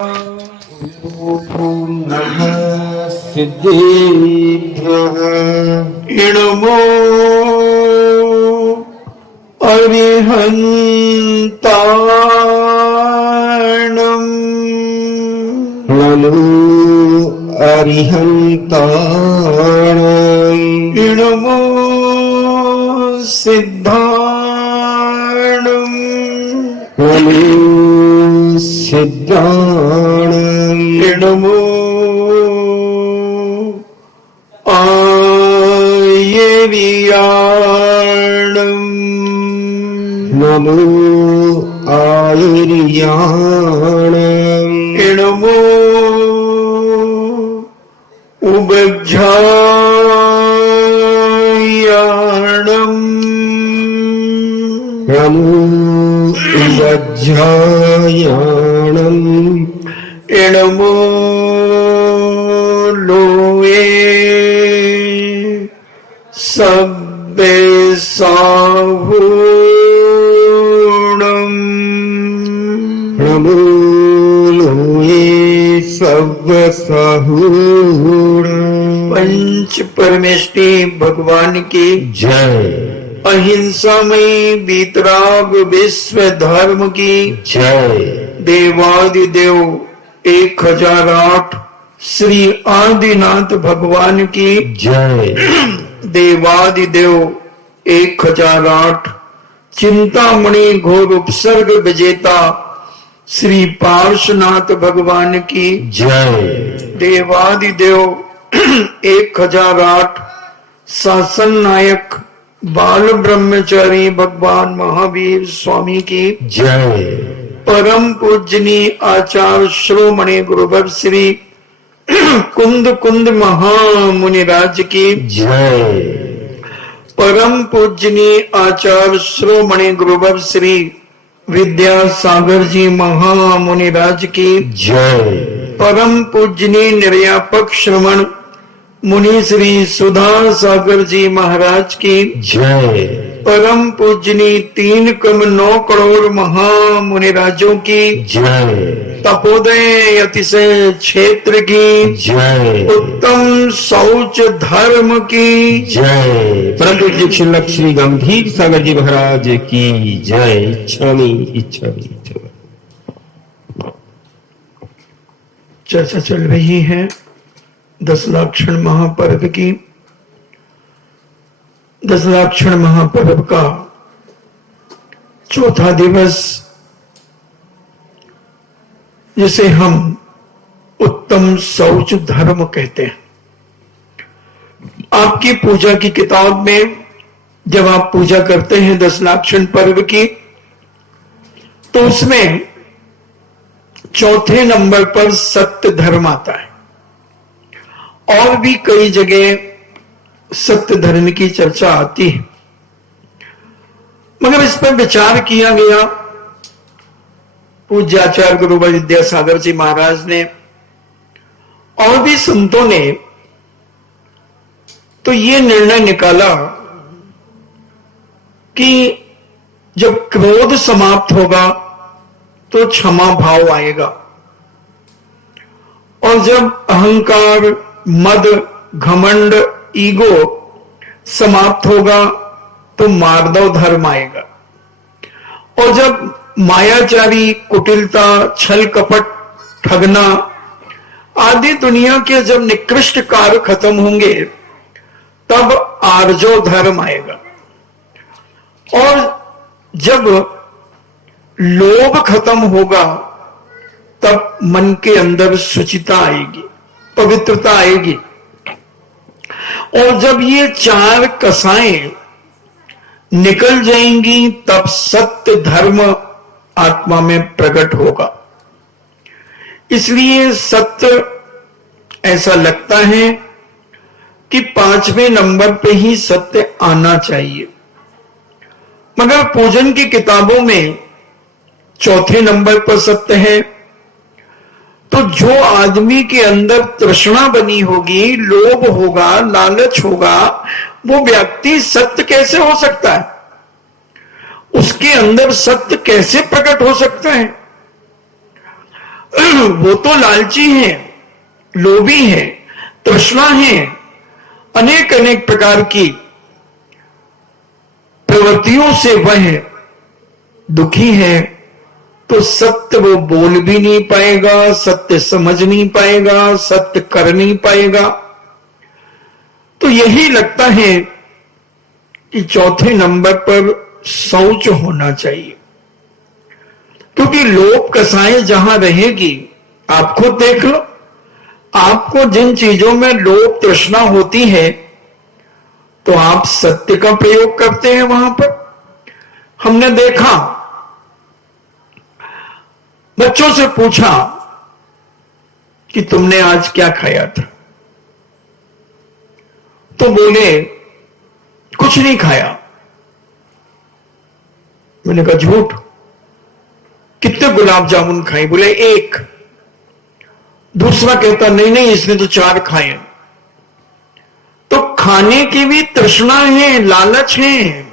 ओम नमः सिद्धेभ्यः इणमो अरिहन्ताणम् नमो अरिहन्ताणम् इणमो सिद्धाणम् नमो सिद्धाणम् इणमो आयर्याणम् नमो आयर्याणम् इणमो उबज्झायाणम् नमो उबज्झायाणम् इणमो लोये सब्बे साहूणम् नमो लोये सब्बे साहूणम्। पंच परमेष्टि भगवान की जय। अहिंसामयी वीतराग विश्व धर्म की जय। देवादिदेव 1008 श्री आदिनाथ भगवान की जय। देवादिदेव 1008 चिंतामणि घोर उपसर्ग विजेता श्री पार्श्वनाथ भगवान की जय। देवादिदेव 1008 शासन नायक बाल ब्रह्मचारी भगवान महावीर स्वामी की जय। परम पूजनीय आचार्य श्रोमणि गुरुवर श्री कुंद कुंद महामुनिराज की जय। परम पूजनीय आचार्य श्रोमणि गुरुवर श्री विद्यासागर जी महामुनिराज की जय। परम पूजनीय निर्यापक श्रवण मुनि श्री सुधा सागर जी महाराज की जय। परम पूजनीय 3,9 करोड़ महामुनिराजों की जय। तपोदय अतिशय क्षेत्र की जय। उत्तम शौच धर्म की जय। परम पूज्य श्री गंभीर सागर जी महाराज की जय। इच्छा चर्चा चल रही है 10 लाक्षण महापर्व की। 10 लाक्षण महापर्व का चौथा दिवस, जिसे हम उत्तम शौच धर्म कहते हैं। आपकी पूजा की किताब में जब आप पूजा करते हैं 10 लाक्षण पर्व की, तो उसमें चौथे नंबर पर सत्य धर्म आता है। और भी कई जगह सत्य धर्म की चर्चा आती है, मगर इस पर विचार किया गया। पूज्याचार्य गुरुवर विद्यासागर जी महाराज ने और भी संतों ने तो ये निर्णय निकाला कि जब क्रोध समाप्त होगा तो क्षमा भाव आएगा, और जब अहंकार, मद, घमंड, ईगो समाप्त होगा तो मार्दव धर्म आएगा, और जब मायाचारी, कुटिलता, छल कपट, ठगना आदि दुनिया के जब निकृष्ट कार्य खत्म होंगे तब आर्जव धर्म आएगा, और जब लोभ खत्म होगा तब मन के अंदर शुचिता आएगी, पवित्रता आएगी। और जब ये 4 कसाएं निकल जाएंगी तब सत्य धर्म आत्मा में प्रकट होगा। इसलिए सत्य ऐसा लगता है कि 5वें नंबर पे ही सत्य आना चाहिए, मगर पूजन की किताबों में चौथे नंबर पर सत्य है। तो जो आदमी के अंदर तृष्णा बनी होगी, लोभ होगा, लालच होगा, वो व्यक्ति सत्य कैसे हो सकता है? उसके अंदर सत्य कैसे प्रकट हो सकता है? वो तो लालची हैं, लोभी हैं, तृष्णा हैं, अनेक अनेक प्रकार की प्रवृत्तियों से वह दुखी है, तो सत्य वो बोल भी नहीं पाएगा, सत्य समझ नहीं पाएगा, सत्य कर नहीं पाएगा। तो यही लगता है कि चौथे नंबर पर शौच होना चाहिए, क्योंकि लोभ कसाय जहां रहेगी, आप खुद देख लो, आपको जिन चीजों में लोभ तृष्णा होती है तो आप सत्य का प्रयोग करते हैं वहां पर। हमने देखा, बच्चों से पूछा कि तुमने आज क्या खाया था, तो बोले कुछ नहीं खाया। मैंने कहा झूठ, कितने गुलाब जामुन खाए? बोले एक। दूसरा कहता नहीं नहीं इसने तो 4 खाए। तो खाने की भी तृष्णा है, लालच है।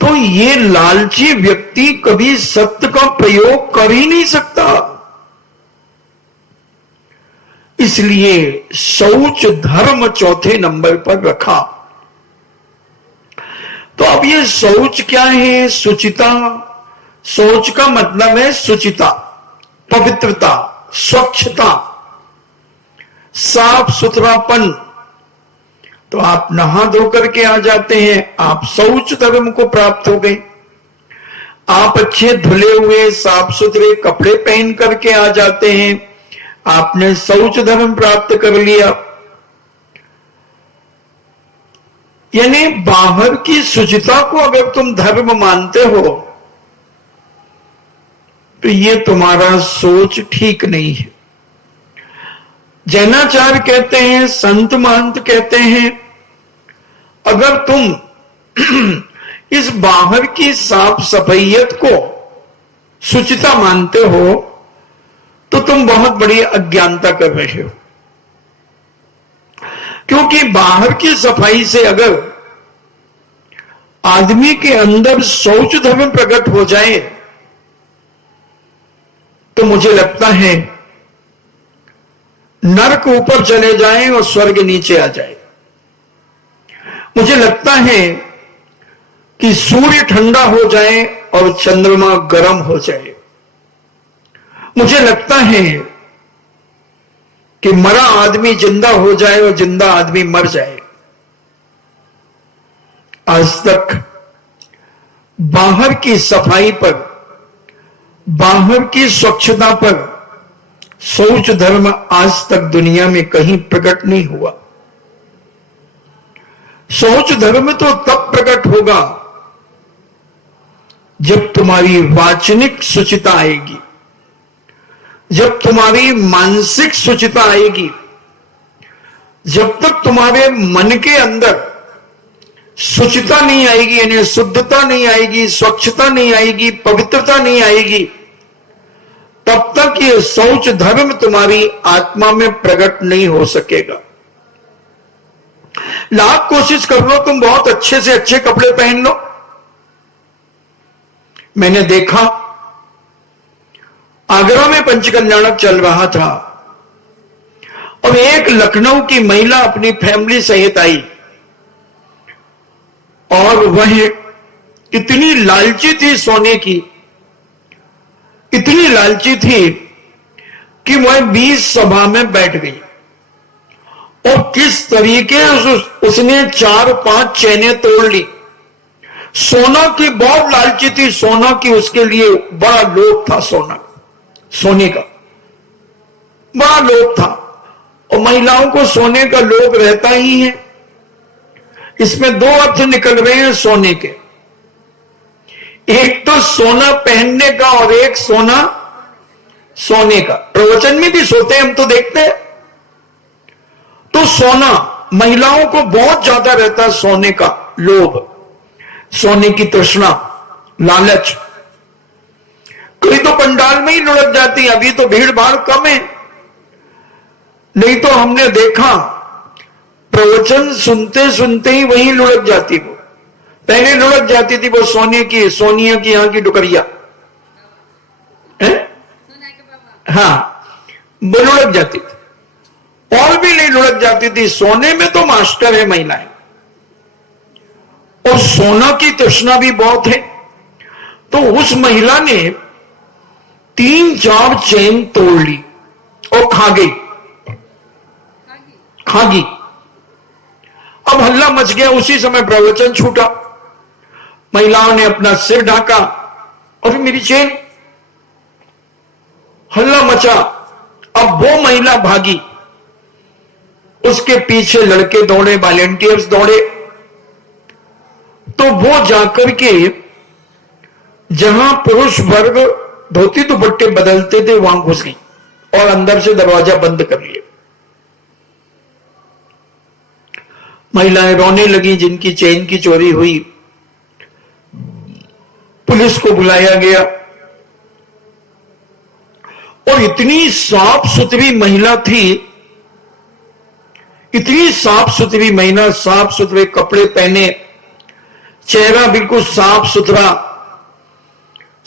तो ये लालची व्यक्ति कभी सत्य का प्रयोग कर ही नहीं सकता। इसलिए शौच धर्म चौथे नंबर पर रखा। तो अब ये शौच क्या है? शुचिता। शौच का मतलब है शुचिता, पवित्रता, स्वच्छता, साफ सुथरापन। तो आप नहा धो करके आ जाते हैं, आप शौच धर्म को प्राप्त हो गए। आप अच्छे धुले हुए साफ सुथरे कपड़े पहन करके आ जाते हैं, आपने शौच धर्म प्राप्त कर लिया। यानी बाहर की शुचिता को अगर तुम धर्म मानते हो तो ये तुम्हारा सोच ठीक नहीं है। जैनाचार्य कहते हैं, संत महंत कहते हैं, अगर तुम इस बाहर की साफ सफाइयत को शुचिता मानते हो तो तुम बहुत बड़ी अज्ञानता कर रहे हो। क्योंकि बाहर की सफाई से अगर आदमी के अंदर शौच धर्म प्रकट हो जाए तो मुझे लगता है नरक ऊपर चले जाए और स्वर्ग नीचे आ जाए। मुझे लगता है कि सूर्य ठंडा हो जाए और चंद्रमा गर्म हो जाए। मुझे लगता है कि मरा आदमी जिंदा हो जाए और जिंदा आदमी मर जाए। आज तक बाहर की सफाई पर, बाहर की स्वच्छता पर शौच धर्म आज तक दुनिया में कहीं प्रकट नहीं हुआ। शौच धर्म तो तब प्रकट होगा जब तुम्हारी वाचनिक शुचिता आएगी, जब तुम्हारी मानसिक शुचिता आएगी, जब तक तुम्हारे मन के अंदर शुचिता नहीं आएगी, यानी शुद्धता नहीं आएगी, स्वच्छता नहीं आएगी, पवित्रता नहीं आएगी, तब तक ये शौच धर्म तुम्हारी आत्मा में प्रकट नहीं हो सकेगा। लाख कोशिश कर लो, तुम बहुत अच्छे से अच्छे कपड़े पहन लो। मैंने देखा आगरा में पंचकल्याणक चल रहा था और एक लखनऊ की महिला अपनी फैमिली सहित आई और वह इतनी लालची थी सोने की, इतनी लालची थी कि वह 20 सभा में बैठ गई और किस तरीके उसने 4-5 चैनें तोड़ ली। सोना की बहुत लालची थी, सोना की उसके लिए बड़ा लोभ था, सोने का बड़ा लोभ था। और महिलाओं को सोने का लोभ रहता ही है। इसमें 2 अर्थ निकल रहे हैं सोने के, एक तो सोना पहनने का और एक सोने का। प्रवचन में भी सोते हैं हम तो देखते हैं। तो सोना महिलाओं को बहुत ज्यादा रहता है, सोने का लोभ, सोने की तृष्णा, लालच। कोई तो पंडाल में ही लुढ़क जाती है, अभी तो भीड़ भाड़ कम है, नहीं तो हमने देखा प्रवचन सुनते सुनते ही वहीं लुढ़क जाती। वो पहले लुढ़क जाती थी वो सोनिया की यहां की डुकरिया, है? हाँ, वो लुढ़क जाती थी। और भी नहीं लुढ़क जाती थी, सोने में तो मास्टर है महिलाएं, और सोना की तृष्णा भी बहुत है। तो उस महिला ने 3-4 चेन तोड़ ली और खा गई। अब हल्ला मच गया। उसी समय प्रवचन छूटा। महिलाओं ने अपना सिर ढाका और मेरी चेन, हल्ला मचा। अब वो महिला भागी, उसके पीछे लड़के दौड़े, वॉलेंटियर्स दौड़े, तो वो जाकर के जहां पुरुष वर्ग धोती दुपट्टे बदलते थे वहां घुस गई और अंदर से दरवाजा बंद कर लिया। महिलाएं रोने लगी जिनकी चेन की चोरी हुई। पुलिस को बुलाया गया और इतनी साफ सुथरी महिला थी, इतनी साफ सुथरी महिला, साफ सुथरे कपड़े पहने, चेहरा बिल्कुल साफ सुथरा,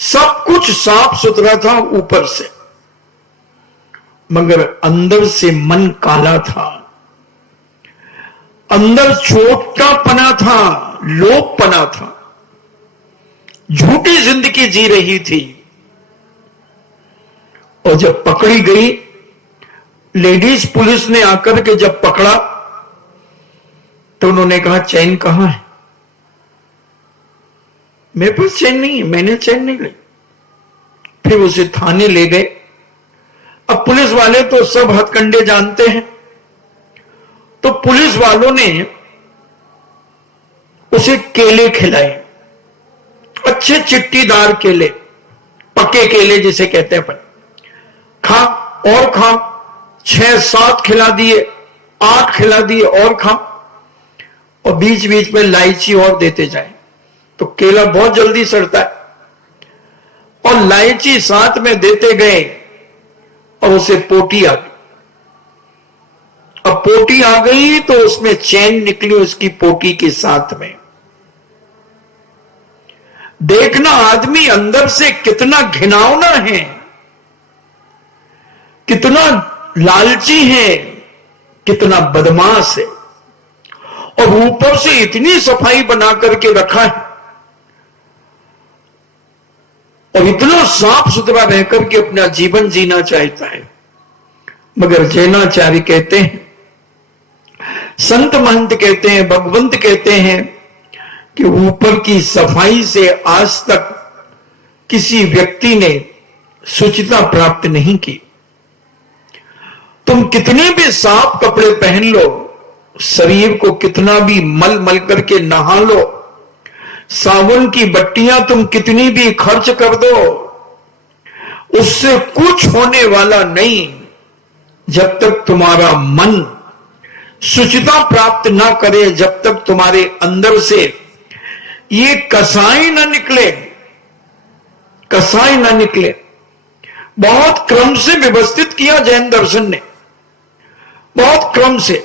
सब कुछ साफ सुथरा था ऊपर से, मगर अंदर से मन काला था, अंदर चोटकापना था, लोभपना था, झूठी जिंदगी जी रही थी। और जब पकड़ी गई, लेडीज पुलिस ने आकर के जब पकड़ा तो उन्होंने कहा चैन कहां है? मेरे पास चैन नहीं है, मैंने चैन नहीं ली। फिर उसे थाने ले गए। अब पुलिस वाले तो सब हथकंडे जानते हैं, तो पुलिस वालों ने उसे केले खिलाए, अच्छे चिट्टीदार केले, पके केले जिसे कहते हैं अपन। खा और खा, 6-7 खिला दिए, 8 खिला दिए और खा, और बीच बीच में इलायची और देते जाए तो केला बहुत जल्दी सड़ता है। और इलायची साथ में देते गए और उसे पोटी आ गई। अब पोटी आ गई तो उसमें चैन निकली उसकी पोटी के साथ में। देखना आदमी अंदर से कितना घिनौना है, कितना लालची है, कितना बदमाश है, और ऊपर से इतनी सफाई बना करके रखा है और इतना साफ सुथरा रह करके अपना जीवन जीना चाहता है। मगर जैनाचार्य कहते हैं, संत महंत कहते हैं, भगवंत कहते हैं कि ऊपर की सफाई से आज तक किसी व्यक्ति ने शुचिता प्राप्त नहीं की। तुम कितने भी साफ कपड़े पहन लो, शरीर को कितना भी मल मल करके नहा लो, साबुन की बट्टियां तुम कितनी भी खर्च कर दो, उससे कुछ होने वाला नहीं जब तक तुम्हारा मन शुचिता प्राप्त ना करे, जब तक तुम्हारे अंदर से ये कसाई ना निकले, कसाई ना निकले। बहुत क्रम से व्यवस्थित किया जैन दर्शन ने, बहुत क्रम से।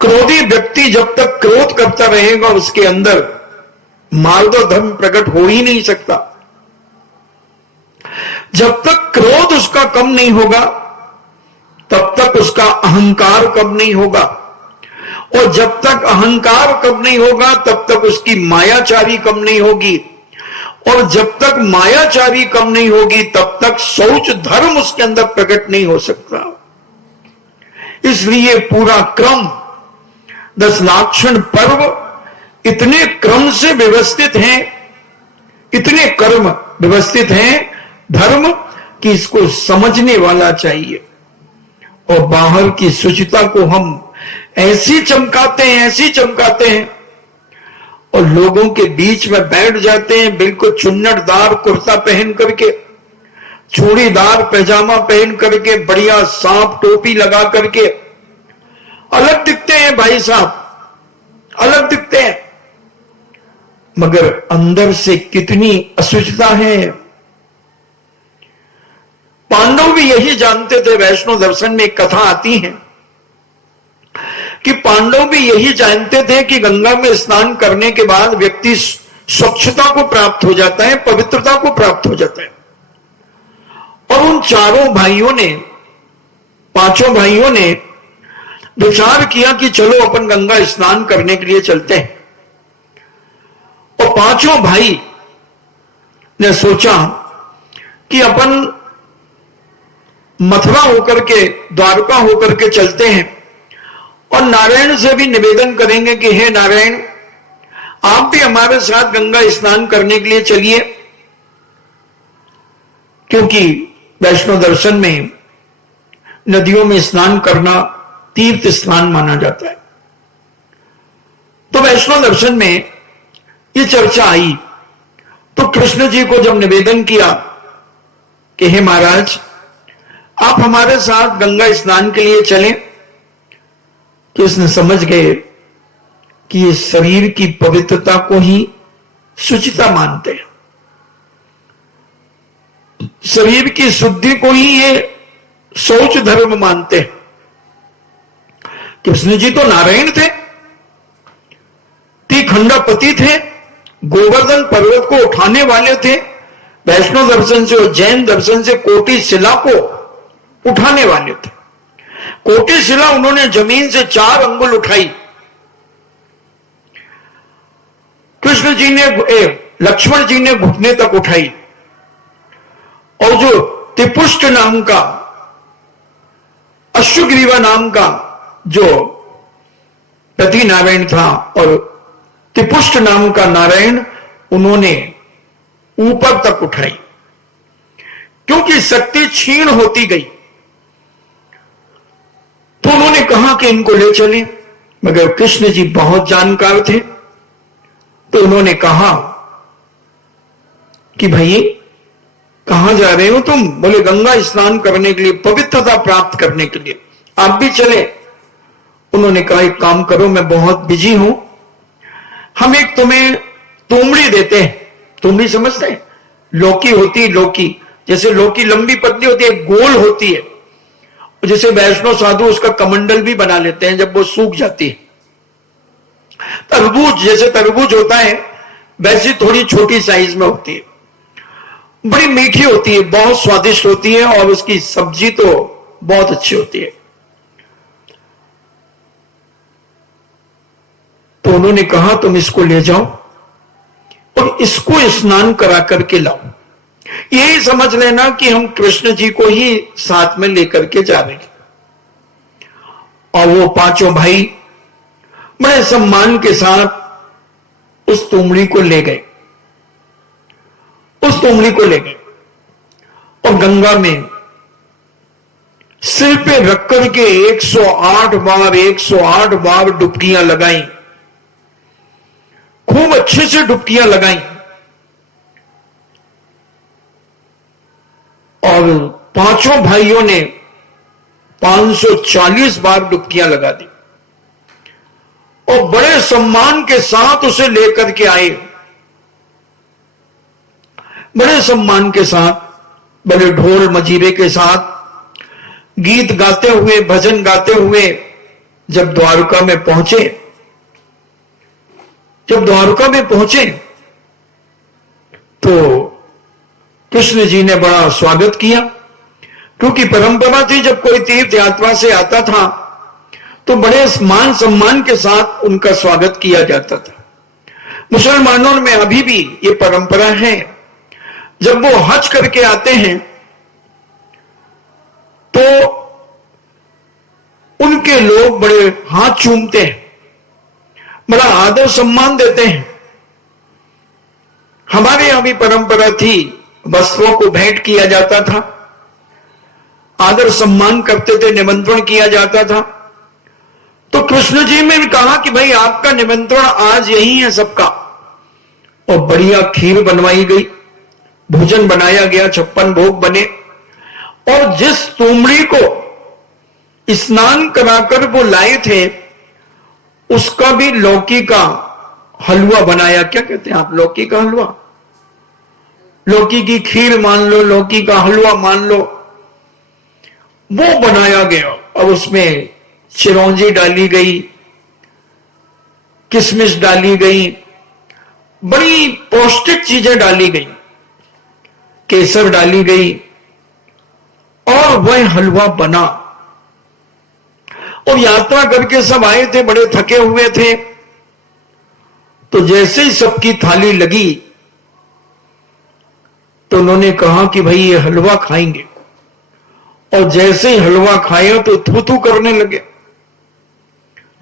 क्रोधी व्यक्ति जब तक क्रोध करता रहेगा उसके अंदर मार्दव धर्म प्रकट हो ही नहीं सकता। जब तक क्रोध उसका कम नहीं होगा तब तक उसका अहंकार कम नहीं होगा, और जब तक अहंकार कम नहीं होगा तब तक उसकी मायाचारी कम नहीं होगी, और जब तक मायाचारी कम नहीं होगी तब तक शौच धर्म उसके अंदर प्रकट नहीं हो सकता। इसलिए पूरा क्रम 10 लाक्षण पर्व इतने क्रम से व्यवस्थित हैं, इतने कर्म व्यवस्थित हैं धर्म कि इसको समझने वाला चाहिए। और बाहर की शुचिता को हम ऐसी चमकाते हैं, ऐसी चमकाते हैं, और लोगों के बीच में बैठ जाते हैं बिल्कुल चुन्नटदार कुर्ता पहन करके, चूड़ीदार पैजामा पहन करके, बढ़िया सांप टोपी लगा करके, अलग दिखते हैं भाई साहब, अलग दिखते हैं, मगर अंदर से कितनी अशुचिता है। पांडव भी यही जानते थे। वैष्णव दर्शन में एक कथा आती है कि पांडव भी यही जानते थे कि गंगा में स्नान करने के बाद व्यक्ति स्वच्छता को प्राप्त हो जाता है, पवित्रता को प्राप्त हो जाता है। चारों भाइयों ने, पांचों भाइयों ने विचार किया कि चलो अपन गंगा स्नान करने के लिए चलते हैं। और पांचों भाई ने सोचा कि अपन मथुरा होकर के, द्वारका होकर के चलते हैं और नारायण से भी निवेदन करेंगे कि हे नारायण, आप भी हमारे साथ गंगा स्नान करने के लिए चलिए, क्योंकि वैष्णव दर्शन में नदियों में स्नान करना तीर्थ स्नान माना जाता है। तो वैष्णव दर्शन में ये चर्चा आई। तो कृष्ण जी को जब निवेदन किया कि हे महाराज, आप हमारे साथ गंगा स्नान के लिए चलें, तो इसने समझ गए कि ये शरीर की पवित्रता को ही शुचिता मानते हैं, शरीर की शुद्धि को ही ये शौच धर्म मानते हैं। कृष्ण जी तो नारायण थे, खंडापति थे, गोवर्धन पर्वत को उठाने वाले थे, वैष्णव दर्शन से और जैन दर्शन से कोटि शिला को उठाने वाले थे। कोटि शिला उन्होंने जमीन से 4 अंगुल उठाई। कृष्ण जी ने, लक्ष्मण जी ने घुटने तक उठाई। और जो त्रिपुष्ट नाम का, अश्वग्रीवा नाम का जो पति नारायण था और त्रिपुष्ट नाम का नारायण, उन्होंने ऊपर तक उठाई, क्योंकि शक्ति क्षीण होती गई। तो उन्होंने कहा कि इनको ले चलें, मगर कृष्ण जी बहुत जानकार थे। तो उन्होंने कहा कि भाई कहां जा रहे हो तुम? बोले गंगा स्नान करने के लिए, पवित्रता प्राप्त करने के लिए, आप भी चले। उन्होंने कहा एक काम करो, मैं बहुत बिजी हूं, हम एक तुम्हें तुमड़ी देते हैं। तुमड़ी समझते हैं? लौकी होती है, लौकी जैसे लौकी लंबी पतली होती है, गोल होती है, जैसे वैष्णव साधु उसका कमंडल भी बना लेते हैं जब वो सूख जाती है। तरबूज, जैसे तरबूज होता है वैसी थोड़ी छोटी साइज में होती है, बड़ी मीठी होती है, बहुत स्वादिष्ट होती है और उसकी सब्जी तो बहुत अच्छी होती है। तो उन्होंने कहा तुम इसको ले जाओ और इसको स्नान करा करके लाओ। यही समझ लेना कि हम कृष्ण जी को ही साथ में लेकर के जा रहे हैं। और वो पांचों भाई बड़े सम्मान के साथ उस तुमड़ी को ले गए, उस तुमड़ी को ले गए और गंगा में सिर पे रख करके 108 बार डुबकियां लगाई, खूब अच्छे से डुबकियां लगाई। और पांचों भाइयों ने 540 बार डुबकियां लगा दी और बड़े सम्मान के साथ उसे लेकर के आए, बड़े सम्मान के साथ, बड़े ढोल मजीरे के साथ, गीत गाते हुए, भजन गाते हुए जब द्वारका में पहुंचे, जब द्वारका में पहुंचे तो कृष्ण जी ने बड़ा स्वागत किया, क्योंकि परंपरा थी जब कोई तीर्थ यात्रा से आता था तो बड़े मान सम्मान के साथ उनका स्वागत किया जाता था। मुसलमानों में अभी भी ये परंपरा है, जब वो हज करके आते हैं तो उनके लोग बड़े हाथ चूमते हैं, बड़ा आदर सम्मान देते हैं। हमारे यहां भी परंपरा थी, वस्त्रों को भेंट किया जाता था, आदर सम्मान करते थे, निमंत्रण किया जाता था। तो कृष्ण जी ने भी कहा कि भाई आपका निमंत्रण आज यही है सबका। और बढ़िया खीर बनवाई गई, भोजन बनाया गया, 56 भोग बने। और जिस तुमड़ी को स्नान कराकर वो लाए थे उसका भी लौकी का हलवा बनाया। क्या कहते हैं आप? लौकी का हलवा, लौकी की खीर मान लो, लौकी का हलवा मान लो, वो बनाया गया। और उसमें चिरौंजी डाली गई, किशमिश डाली गई, बड़ी पौष्टिक चीजें डाली गई, केसर डाली गई और वह हलवा बना। और यात्रा करके सब आए थे, बड़े थके हुए थे। तो जैसे ही सबकी थाली लगी तो उन्होंने कहा कि भाई ये हलवा खाएंगे। और जैसे ही हलवा खाया तो थू थू करने लगे,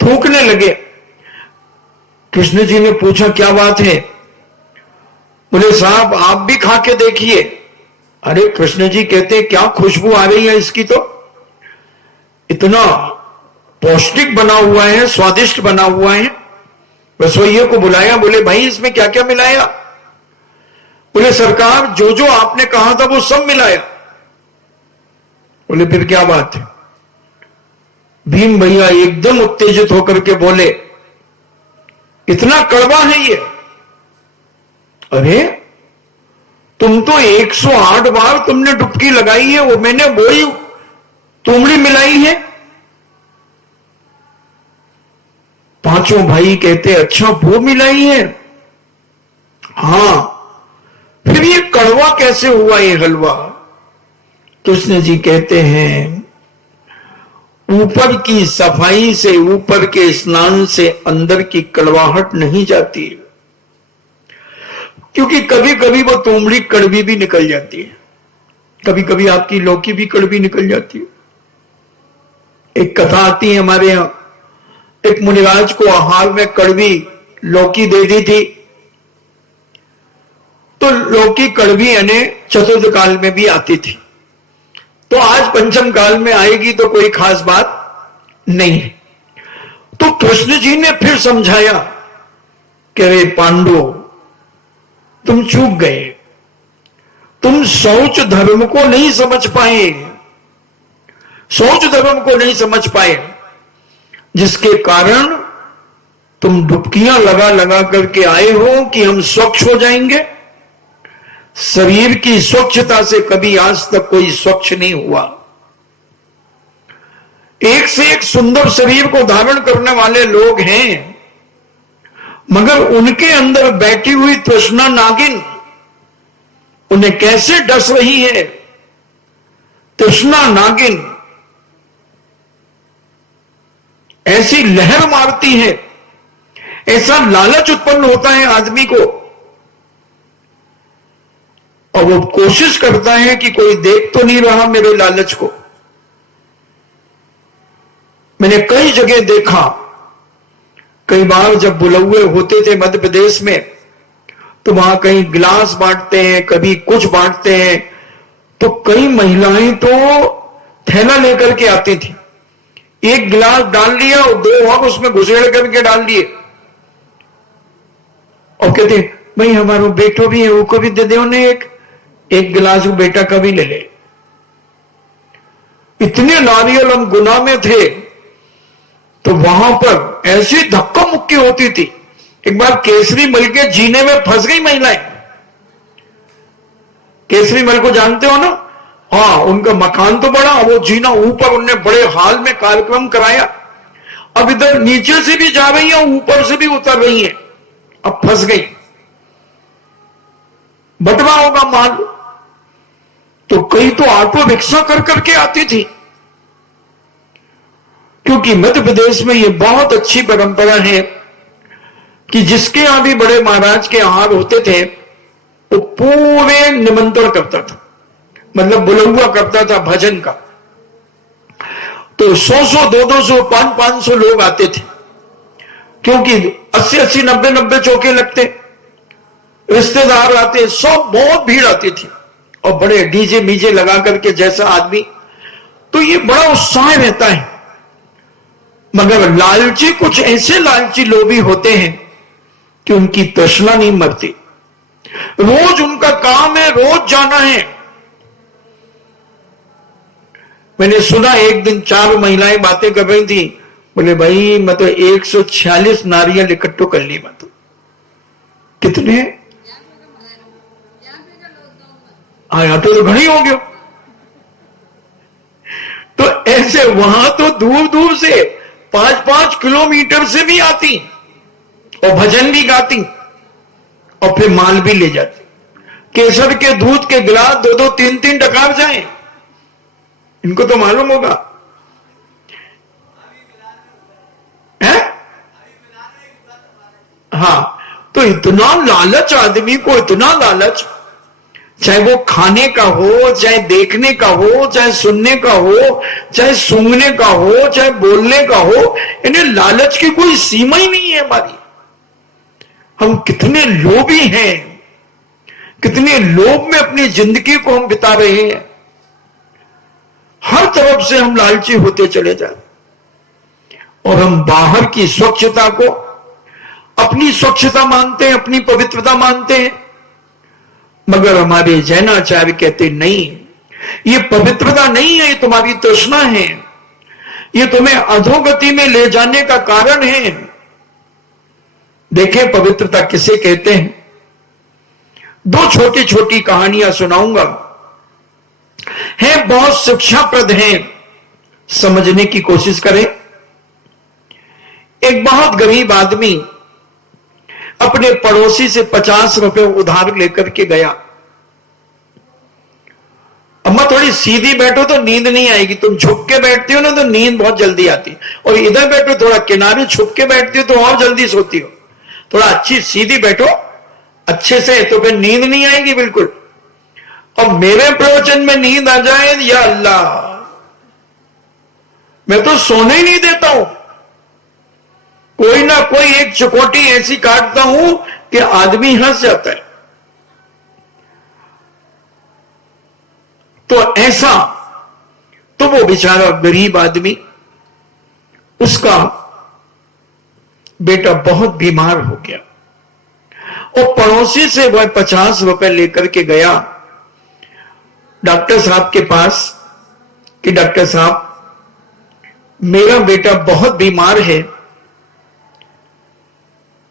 थूकने लगे। कृष्ण जी ने पूछा क्या बात है? बोले साहब आप भी खा के देखिए। अरे कृष्ण जी कहते क्या खुशबू आ रही है इसकी, तो इतना पौष्टिक बना हुआ है, स्वादिष्ट बना हुआ है। रसोइये को बुलाया, बोले भाई इसमें क्या क्या मिलाया? बोले सरकार जो जो आपने कहा था वो सब मिलाया। बोले फिर क्या बात है? भीम भैया एकदम उत्तेजित होकर के बोले इतना कड़वा है ये। अरे तुम तो 108 बार तुमने डुबकी लगाई है, वो मैंने वही तुमड़ी मिलाई है। पांचों भाई कहते अच्छा वो मिलाई है? हां, फिर ये कड़वा कैसे हुआ ये हलवा? कृष्ण जी कहते हैं ऊपर की सफाई से, ऊपर के स्नान से अंदर की कड़वाहट नहीं जाती, क्योंकि कभी कभी वो तुमड़ी कड़वी भी निकल जाती है, कभी कभी आपकी लौकी भी कड़वी निकल जाती है। एक कथा आती है हमारे यहां, एक मुनिराज को आहार में कड़वी लौकी दे दी थी, तो लौकी कड़वी यानी चतुर्थ काल में भी आती थी, तो आज पंचम काल में आएगी तो कोई खास बात नहीं है। तो कृष्ण जी ने फिर समझाया कि अरे पांडु तुम चूक गए, तुम शौच धर्म को नहीं समझ पाए, शौच धर्म को नहीं समझ पाए, जिसके कारण तुम डुबकियां लगा लगा करके आए हो कि हम स्वच्छ हो जाएंगे। शरीर की स्वच्छता से कभी आज तक कोई स्वच्छ नहीं हुआ। एक से एक सुंदर शरीर को धारण करने वाले लोग हैं, मगर उनके अंदर बैठी हुई तृष्णा नागिन उन्हें कैसे डस रही है। तृष्णा नागिन ऐसी लहर मारती है, ऐसा लालच उत्पन्न होता है आदमी को, और वो कोशिश करता है कि कोई देख तो नहीं रहा मेरे लालच को। मैंने कई जगह देखा, कई बार जब बुलौए होते थे मध्य प्रदेश में, तो वहां कहीं गिलास बांटते हैं, कभी कुछ बांटते हैं, तो कई महिलाएं तो थैला लेकर के आती थी, एक गिलास डाल लिया और 2 और उसमें घुसेड़ करके डाल दिए, और कहते भाई हमारा बेटो भी है, वो को भी दे दे उन्हें एक गिलास, वो बेटा का भी ले ले। इतने नारियल हम गुना में थे, तो वहां पर ऐसी धक्का मुक्की होती थी। एक बार केसरी मल के जीने में फंस गई महिलाएं। केसरी मल को जानते हो ना? हाँ, उनका मकान तो बड़ा, वो जीना ऊपर उनने बड़े हाल में कार्यक्रम कराया। अब इधर नीचे से भी जा रही है, ऊपर से भी उतर रही है, अब फंस गई। बंटवा होगा माल, तो कई तो ऑटो रिक्शा कर करके आती थी, क्योंकि मध्य प्रदेश में यह बहुत अच्छी परंपरा है कि जिसके यहां भी बड़े महाराज के आहार होते थे वो पूरे निमंत्रण करता था, मतलब बुलौआ करता था भजन का। तो 100-100, 200-200, 500-500 लोग आते थे, क्योंकि 80-80, 90-90 चौके लगते, रिश्तेदार आते, सब बहुत भीड़ आती थी, और बड़े डीजे मीजे लगा करके जैसा आदमी, तो ये बड़ा उत्साह रहता है। मगर लालची, कुछ ऐसे लालची लोग भी होते हैं कि उनकी तृष्णा नहीं मरती, रोज उनका काम है, रोज जाना है। मैंने सुना एक दिन 4 महिलाएं बातें कर रही थी, बोले भाई मैं तो 146 नारियल इकट्ठो कर ली, मैं तो। कितने? यहाँ तो घनी हो गया। तो ऐसे वहां तो दूर दूर से 5-5 किलोमीटर से भी आती और भजन भी गाती और फिर माल भी ले जाती। केसर के दूध के गिलास 2-2, 3-3 डकार जाए, इनको तो मालूम होगा है। हाँ, तो इतना लालच आदमी को, इतना लालच, चाहे वो खाने का हो, चाहे देखने का हो, चाहे सुनने का हो, चाहे सूंघने का हो, चाहे बोलने का हो, इन्हें लालच की कोई सीमा ही नहीं है हमारी। हम कितने लोभी हैं, कितने लोभ में अपनी जिंदगी को हम बिता रहे हैं। हर तरफ से हम लालची होते चले जाए और हम बाहर की स्वच्छता को अपनी स्वच्छता मानते हैं, अपनी पवित्रता मानते हैं। मगर हमारे जैनाचार्य कहते नहीं, ये पवित्रता नहीं है, ये तुम्हारी तृष्णा है, ये तुम्हें अधोगति में ले जाने का कारण है। देखें पवित्रता किसे कहते हैं। दो छोटी छोटी कहानियां सुनाऊंगा, है बहुत शिक्षाप्रद हैं, समझने की कोशिश करें। एक बहुत गरीब आदमी अपने पड़ोसी से 50 रुपए उधार लेकर के गया। अम्मा थोड़ी सीधी बैठो तो नींद नहीं आएगी, तुम झुक के बैठती हो ना तो नींद बहुत जल्दी आती, और इधर बैठो थोड़ा किनारे छुप के बैठती हो तो और जल्दी सोती हो। थोड़ा अच्छी सीधी बैठो अच्छे से, तो फिर नींद नहीं आएगी बिल्कुल। और मेरे प्रवचन में नींद आ जाए, या अल्लाह, मैं तो सोने ही नहीं देता हूं। कोई ना कोई एक चुकोटी ऐसी काटता हूं कि आदमी हंस जाता है। तो ऐसा, तो वो बेचारा गरीब आदमी, उसका बेटा बहुत बीमार हो गया और पड़ोसी से वह 50 रुपए लेकर के गया डॉक्टर साहब के पास कि डॉक्टर साहब, मेरा बेटा बहुत बीमार है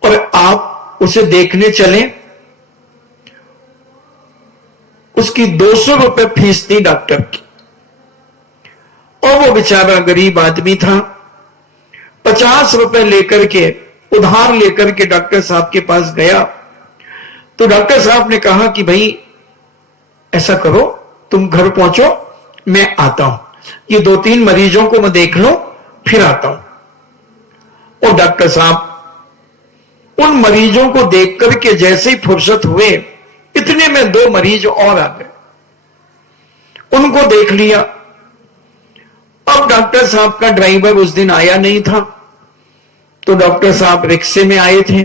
और आप उसे देखने चलें। उसकी 200 रुपए फीस थी डॉक्टर की, और वो बेचारा गरीब आदमी था। 50 रुपए लेकर के, उधार लेकर के डॉक्टर साहब के पास गया। तो डॉक्टर साहब ने कहा कि भाई ऐसा करो, तुम घर पहुंचो, मैं आता हूं, ये 2-3 मरीजों को मैं देख लूं, फिर आता हूं। और डॉक्टर साहब उन मरीजों को देख करके जैसे ही फुर्सत हुए, इतने में 2 मरीज और आ गए, उनको देख लिया। अब डॉक्टर साहब का ड्राइवर उस दिन आया नहीं था, तो डॉक्टर साहब रिक्शे में आए थे।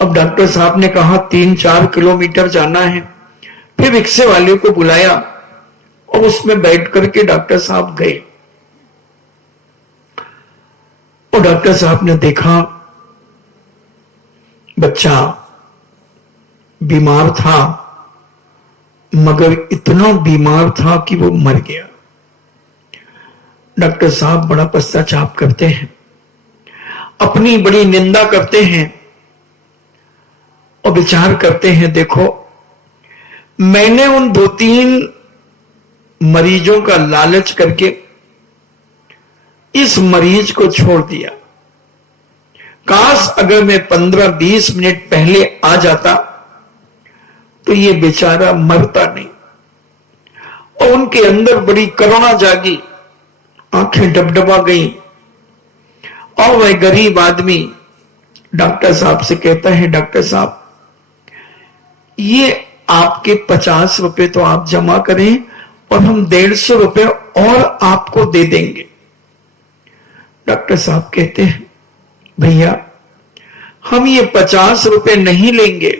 अब डॉक्टर साहब ने कहा 3-4 किलोमीटर जाना है, फिर रिक्शे वाले को बुलाया और उसमें बैठ करके डॉक्टर साहब गए। और डॉक्टर साहब ने देखा बच्चा बीमार था, मगर इतना बीमार था कि वो मर गया। डॉक्टर साहब बड़ा पश्चाताप करते हैं, अपनी बड़ी निंदा करते हैं और विचार करते हैं, देखो मैंने उन 2-3 मरीजों का लालच करके इस मरीज को छोड़ दिया। काश अगर मैं 15-20 मिनट पहले आ जाता तो ये बेचारा मरता नहीं। और उनके अंदर बड़ी करुणा जागी, आंखें डबडबा गई, और वह गरीब आदमी डॉक्टर साहब से कहता है, डॉक्टर साहब ये आपके 50 रुपए तो आप जमा करें और हम 150 रुपए और आपको दे देंगे। डॉक्टर साहब कहते हैं, भैया हम ये 50 रुपए नहीं लेंगे,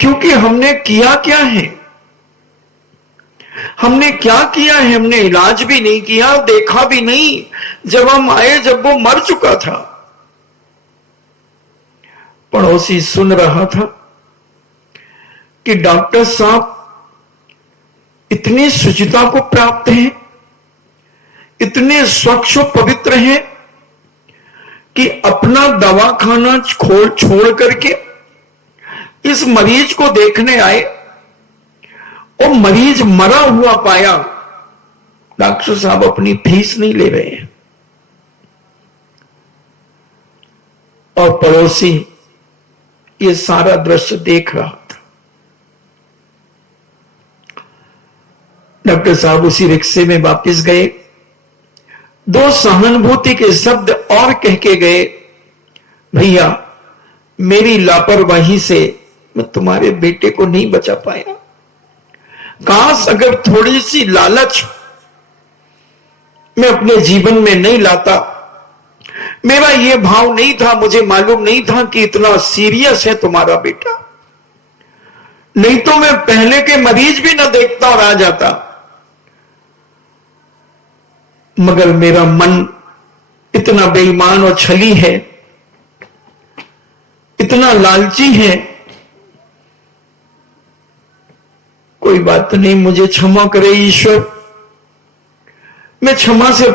क्योंकि हमने किया क्या है, हमने क्या किया है, हमने इलाज भी नहीं किया, देखा भी नहीं। जब हम आए, जब वो मर चुका था। पड़ोसी सुन रहा था कि डॉक्टर साहब इतनी शुचिता को प्राप्त हैं, इतने स्वच्छ और पवित्र हैं कि अपना दवाखाना छोड़ करके इस मरीज को देखने आए और मरीज मरा हुआ पाया। डॉक्टर साहब अपनी फीस नहीं ले रहे हैं। और पड़ोसी ये सारा दृश्य देख रहा था। डॉक्टर साहब उसी रिक्शे में वापस गए, दो सहानुभूति के शब्द और कह के गए, भैया मेरी लापरवाही से मैं तुम्हारे बेटे को नहीं बचा पाया, काश अगर थोड़ी सी लालच मैं अपने जीवन में नहीं लाता, मेरा ये भाव नहीं था, मुझे मालूम नहीं था कि इतना सीरियस है तुम्हारा बेटा, नहीं तो मैं पहले के मरीज भी ना देखता और आ जाता। मगर मेरा मन इतना बेईमान और छली है, इतना लालची है, कोई बात नहीं, मुझे क्षमा करे ईश्वर। मैं क्षमा से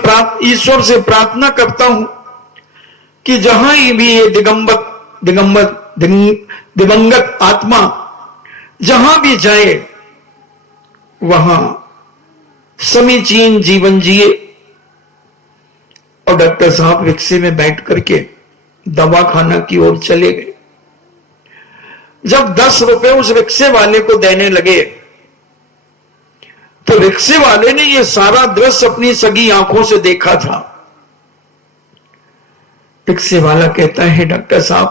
ईश्वर से प्रार्थना करता हूं कि जहां भी ये दिवंगत आत्मा जहां भी जाए वहां समीचीन जीवन जिए। और डॉक्टर साहब रिक्शे में बैठ करके दवाखाना की ओर चले गए। जब 10 रुपए उस रिक्शे वाले को देने लगे तो रिक्शे वाले ने यह सारा दृश्य अपनी सगी आंखों से देखा था। रिक्शे वाला कहता है, डॉक्टर साहब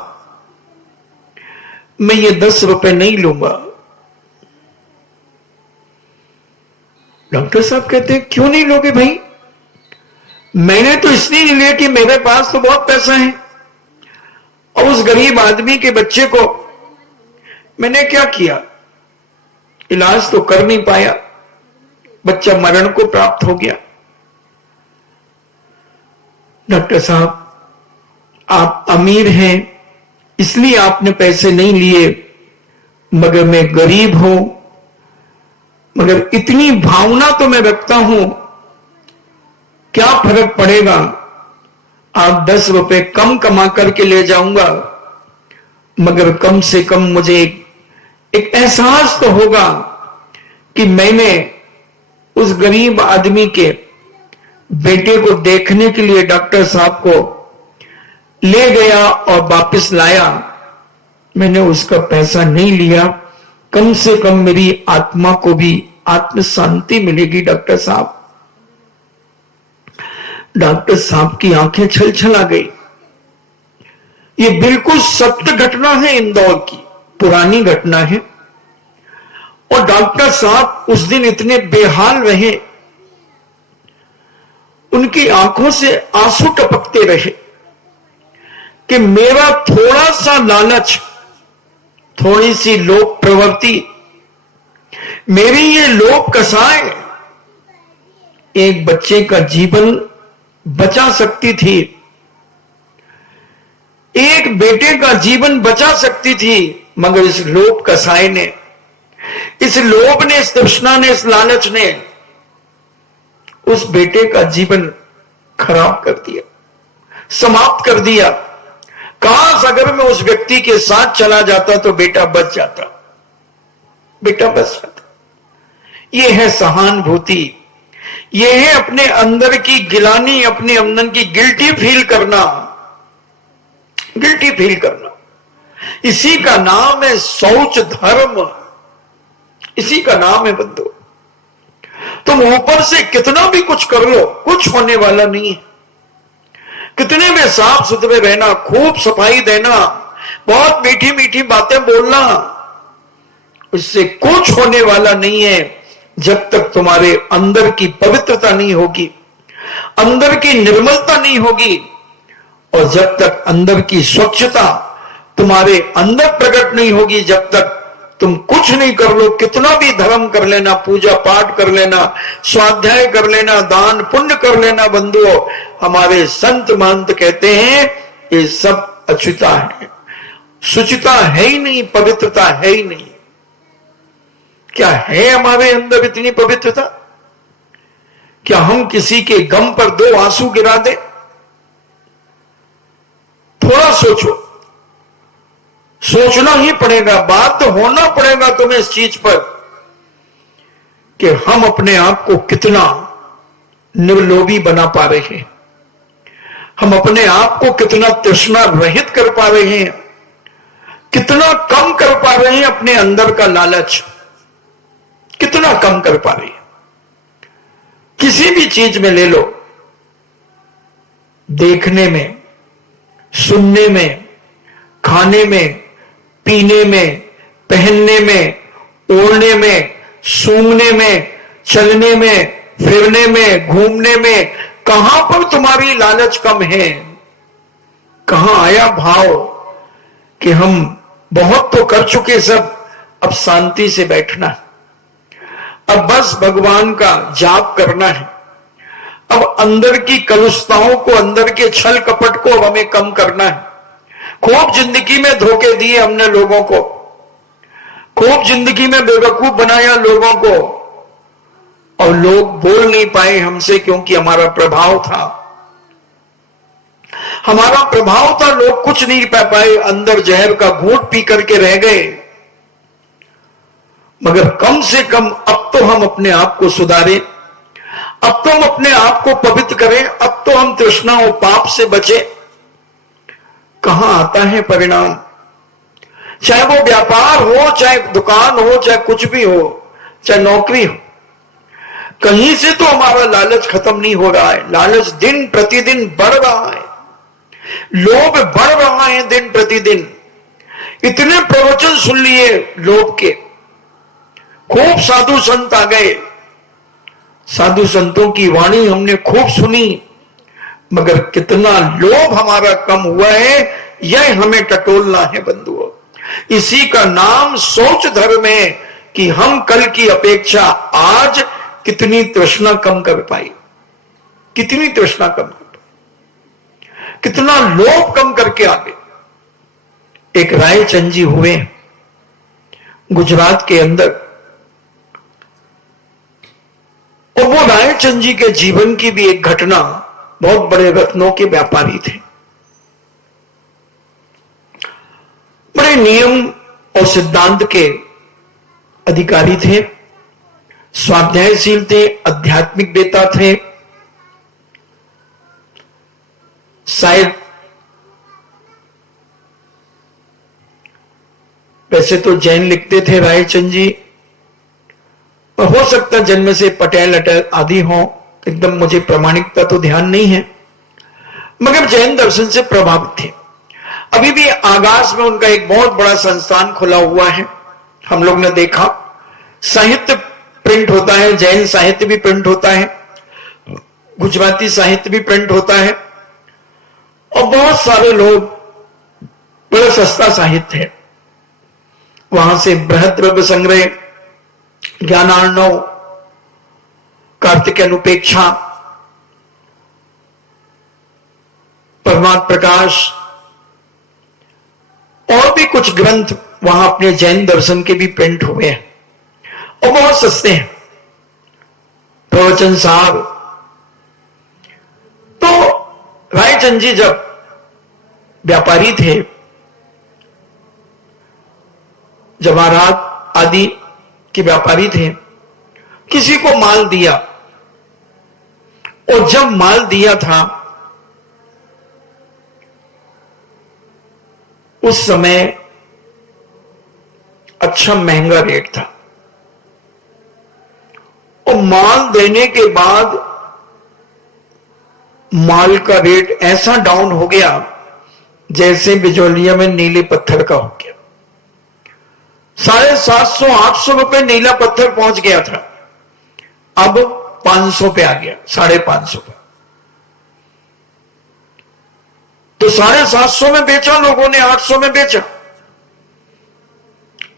मैं ये 10 रुपए नहीं लूंगा। डॉक्टर साहब कहते हैं, क्यों नहीं लोगे भाई? मैंने तो इसलिए नहीं लिया कि मेरे पास तो बहुत पैसा है और उस गरीब आदमी के बच्चे को मैंने क्या किया, इलाज तो कर नहीं पाया, बच्चा मरण को प्राप्त हो गया। डॉक्टर साहब आप अमीर हैं इसलिए आपने पैसे नहीं लिए, मगर मैं गरीब हूं, मगर इतनी भावना तो मैं रखता हूं, क्या फर्क पड़ेगा, आप 10 रुपए कम कमा करके ले जाऊंगा, मगर कम से कम मुझे एक एहसास तो होगा कि मैंने उस गरीब आदमी के बेटे को देखने के लिए डॉक्टर साहब को ले गया और वापस लाया, मैंने उसका पैसा नहीं लिया, कम से कम मेरी आत्मा को भी आत्म शांति मिलेगी। डॉक्टर साहब की आंखें छलछला गई। ये बिल्कुल सत्य घटना है, इंदौर की पुरानी घटना है। और डॉक्टर साहब उस दिन इतने बेहाल रहे, उनकी आंखों से आंसू टपकते रहे कि मेरा थोड़ा सा लालच, थोड़ी सी लोक प्रवृत्ति, मेरी ये लोक कसाय एक बच्चे का जीवन बचा सकती थी, एक बेटे का जीवन बचा सकती थी, मगर इस लोभ कसाय ने, इस लोभ ने, इस तृष्णा ने, इस लालच ने उस बेटे का जीवन खराब कर दिया, समाप्त कर दिया। काश अगर मैं उस व्यक्ति के साथ चला जाता तो बेटा बच जाता, बेटा बच जाता। यह है सहानुभूति, यह है अपने अंदर की गिलानी, अपने अंदर की गिल्टी फील करना, गिल्टी फील करना। इसी का नाम है शौच धर्म, इसी का नाम है बंधु। तुम ऊपर से कितना भी कुछ कर लो, कुछ होने वाला नहीं है। कितने में साफ सुथरे रहना, खूब सफाई देना, बहुत मीठी मीठी बातें बोलना, उससे कुछ होने वाला नहीं है जब तक तुम्हारे अंदर की पवित्रता नहीं होगी, अंदर की निर्मलता नहीं होगी, और जब तक अंदर की स्वच्छता तुम्हारे अंदर प्रकट नहीं होगी, जब तक तुम कुछ नहीं कर लो, कितना भी धर्म कर लेना, पूजा पाठ कर लेना, स्वाध्याय कर लेना, दान पुण्य कर लेना, बंधुओं, हमारे संत महंत कहते हैं ये सब अछूता है, शुचिता है ही नहीं, पवित्रता है ही नहीं। क्या है हमारे अंदर इतनी पवित्रता? क्या हम किसी के गम पर 2 आंसू गिरा दे? थोड़ा सोचो, सोचना ही पड़ेगा, बात तो होना पड़ेगा तुम्हें इस चीज पर कि हम अपने आप को कितना निर्लोभी बना पा रहे हैं, हम अपने आप को कितना तृष्णा रहित कर पा रहे हैं, कितना कम कर पा रहे हैं अपने अंदर का लालच, कितना कम कर पा रहे हैं। किसी भी चीज में ले लो, देखने में, सुनने में, खाने में, पीने में, पहनने में, ओढ़ने में, सूंघने में, चलने में, फिरने में, घूमने में, कहां पर तुम्हारी लालच कम है? कहां आया भाव कि हम बहुत तो कर चुके सब, अब शांति से बैठना है, अब बस भगवान का जाप करना है, अब अंदर की कलुषताओं को, अंदर के छल कपट को अब हमें कम करना है। खूब जिंदगी में धोखे दिए हमने लोगों को, खूब जिंदगी में बेवकूफ बनाया लोगों को, और लोग बोल नहीं पाए हमसे क्योंकि हमारा प्रभाव था, हमारा प्रभाव था, लोग कुछ नहीं पा पाए, अंदर जहर का घूंट पी करके रह गए। मगर कम से कम अब तो हम अपने आप को सुधारें, अब तो हम अपने आप को पवित्र करें, अब तो हम तृष्णा और पाप से बचे। कहां आता है परिणाम? चाहे वो व्यापार हो, चाहे दुकान हो, चाहे कुछ भी हो, चाहे नौकरी हो, कहीं से तो हमारा लालच खत्म नहीं हो रहा है। लालच दिन प्रतिदिन बढ़ रहा है, लोभ बढ़ रहा है दिन प्रतिदिन। इतने प्रवचन सुन लिए लोभ के, खूब साधु संत आ गए, साधु संतों की वाणी हमने खूब सुनी, मगर कितना लोभ हमारा कम हुआ है, यह हमें टटोलना है बंधुओं। इसी का नाम सोच धर्म है कि हम कल की अपेक्षा आज कितनी तृष्णा कम कर पाए, कितनी तृष्णा कम कर पाए, कितना लोभ कम करके आगे। एक रायचंद जी हुए गुजरात के अंदर, और वो रायचंद जी के जीवन की भी एक घटना, बहुत बड़े रत्नों के व्यापारी थे, बड़े नियम और सिद्धांत के अधिकारी थे, स्वाध्यायशील थे, आध्यात्मिक नेता थे। शायद वैसे तो जैन लिखते थे रायचंद जी, और हो सकता जन्म से पटेल अटेल आदि हो, एकदम मुझे प्रामाणिकता तो ध्यान नहीं है, मगर जैन दर्शन से प्रभावित थे। अभी भी आगास में उनका एक बहुत बड़ा संस्थान खुला हुआ है, हम लोग ने देखा। साहित्य प्रिंट होता है, जैन साहित्य भी प्रिंट होता है, गुजराती साहित्य भी प्रिंट होता है, और बहुत सारे लोग, बड़ा सस्ता साहित्य है। वहां से बृहद्रव्य संग्रह, ज्ञानार्णव, कार्तिक अनुपेक्षा, परमात्म प्रकाश और भी कुछ ग्रंथ वहां अपने जैन दर्शन के भी प्रिंट हुए हैं, और बहुत सस्ते हैं, प्रवचन साहब। तो रायचंद जी जब व्यापारी थे, जवाहरात आदि के व्यापारी थे, किसी को माल दिया, और जब माल दिया था उस समय अच्छा महंगा रेट था, और माल देने के बाद माल का रेट ऐसा डाउन हो गया जैसे बिजौलिया में नीले पत्थर का हो गया। 750-800 रुपए नीला पत्थर पहुंच गया था, अब 500 पे आ गया, 550 पे। तो 750 में बेचा लोगों ने, 800 में बेचा,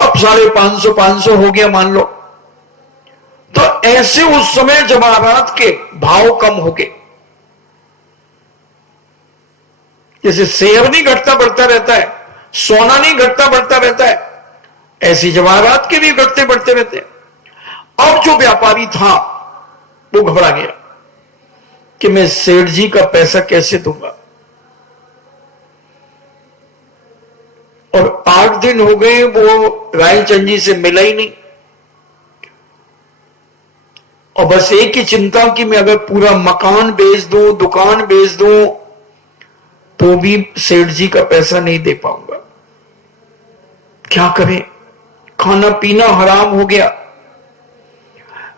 अब 550 हो गया मान लो। तो ऐसे उस समय जवाहरात के भाव कम हो गए, जैसे शेयर नहीं घटता बढ़ता रहता है, सोना नहीं घटता बढ़ता रहता है, ऐसी जवाहरात के भी घटते बढ़ते रहते हैं। अब जो व्यापारी था वो घबरा गया कि मैं सेठ जी का पैसा कैसे दूंगा, और 8 दिन हो गए वो रायचंद जी से मिला ही नहीं, और बस एक ही चिंता कि मैं अगर पूरा मकान बेच दूं, दुकान बेच दूं, तो भी सेठ जी का पैसा नहीं दे पाऊंगा, क्या करें, खाना पीना हराम हो गया।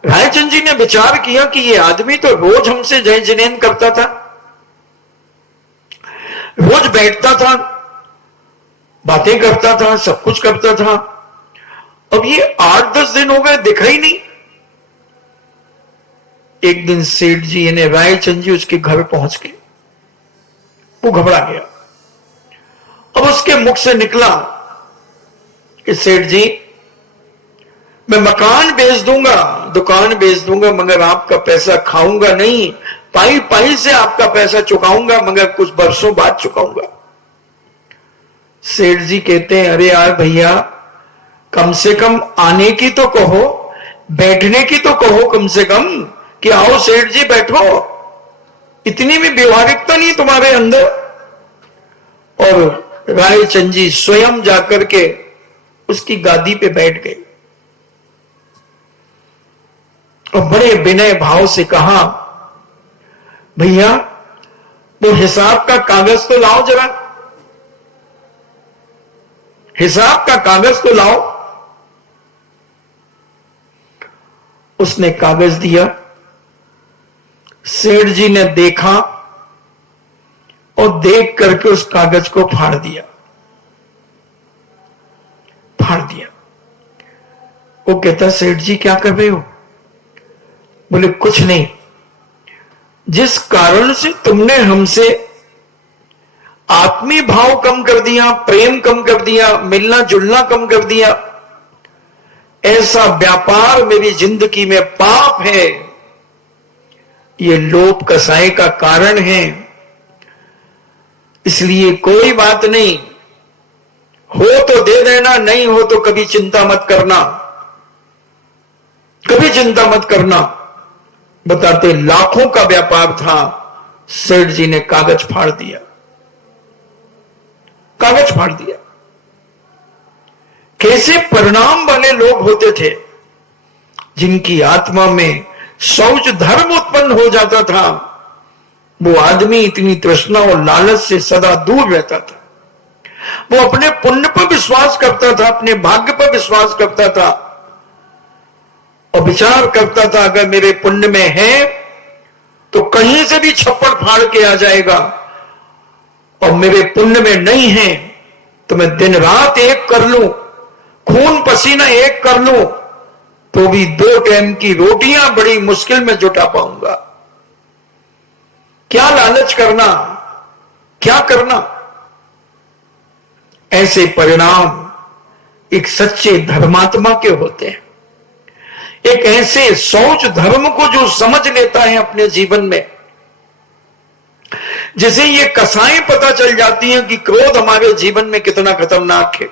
रायचंद जी ने विचार किया कि ये आदमी तो रोज हमसे जय जिनेन करता था, रोज बैठता था, बातें करता था, सब कुछ करता था, अब ये 8-10 दिन हो गए दिखा ही नहीं। एक दिन सेठ जी यानी रायचंद जी उसके घर पहुंच गए। वो घबरा गया। अब उसके मुख से निकला कि सेठ जी मैं मकान बेच दूंगा, दुकान बेच दूंगा, मगर आपका पैसा खाऊंगा नहीं, पाई पाई से आपका पैसा चुकाऊंगा, मगर कुछ बरसों बाद चुकाऊंगा। सेठ जी कहते हैं अरे यार भैया, कम से कम आने की तो कहो, बैठने की तो कहो कम से कम कि आओ सेठ जी बैठो, इतनी भी व्यवहारिकता नहीं तुम्हारे अंदर। और रायचंद जी स्वयं जाकर के उसकी गादी पे बैठ गए और बड़े विनय भाव से कहा भैया वो हिसाब का कागज तो लाओ, जरा हिसाब का कागज तो लाओ। उसने कागज दिया। सेठ जी ने देखा और देख करके उस कागज को फाड़ दिया। वो कहता सेठ जी क्या कर रहे हो? बोले कुछ नहीं, जिस कारण से तुमने हमसे आत्मीय भाव कम कर दिया, प्रेम कम कर दिया, मिलना जुलना कम कर दिया, ऐसा व्यापार मेरी जिंदगी में पाप है, ये लोभ कसाई का कारण है। इसलिए कोई बात नहीं, हो तो दे देना, नहीं हो तो कभी चिंता मत करना, कभी चिंता मत करना। बताते लाखों का व्यापार था, सेठ जी ने कागज फाड़ दिया, कागज फाड़ दिया। कैसे परिणाम वाले लोग होते थे जिनकी आत्मा में शौच धर्म उत्पन्न हो जाता था, वो आदमी इतनी तृष्णा और लालच से सदा दूर रहता था। वो अपने पुण्य पर विश्वास करता था, अपने भाग्य पर विश्वास करता था और विचार करता था अगर मेरे पुण्य में है तो कहीं से भी छप्पड़ फाड़ के आ जाएगा, और मेरे पुण्य में नहीं है तो मैं दिन रात एक कर लूं, खून पसीना एक कर लूं, तो भी 2 टाइम की रोटियां बड़ी मुश्किल में जुटा पाऊंगा। क्या लालच करना, क्या करना। ऐसे परिणाम एक सच्चे धर्मात्मा के होते हैं। एक ऐसे सोच धर्म को जो समझ लेता है अपने जीवन में, जिसे ये कसाएं पता चल जाती हैं कि क्रोध हमारे जीवन में कितना खतरनाक है,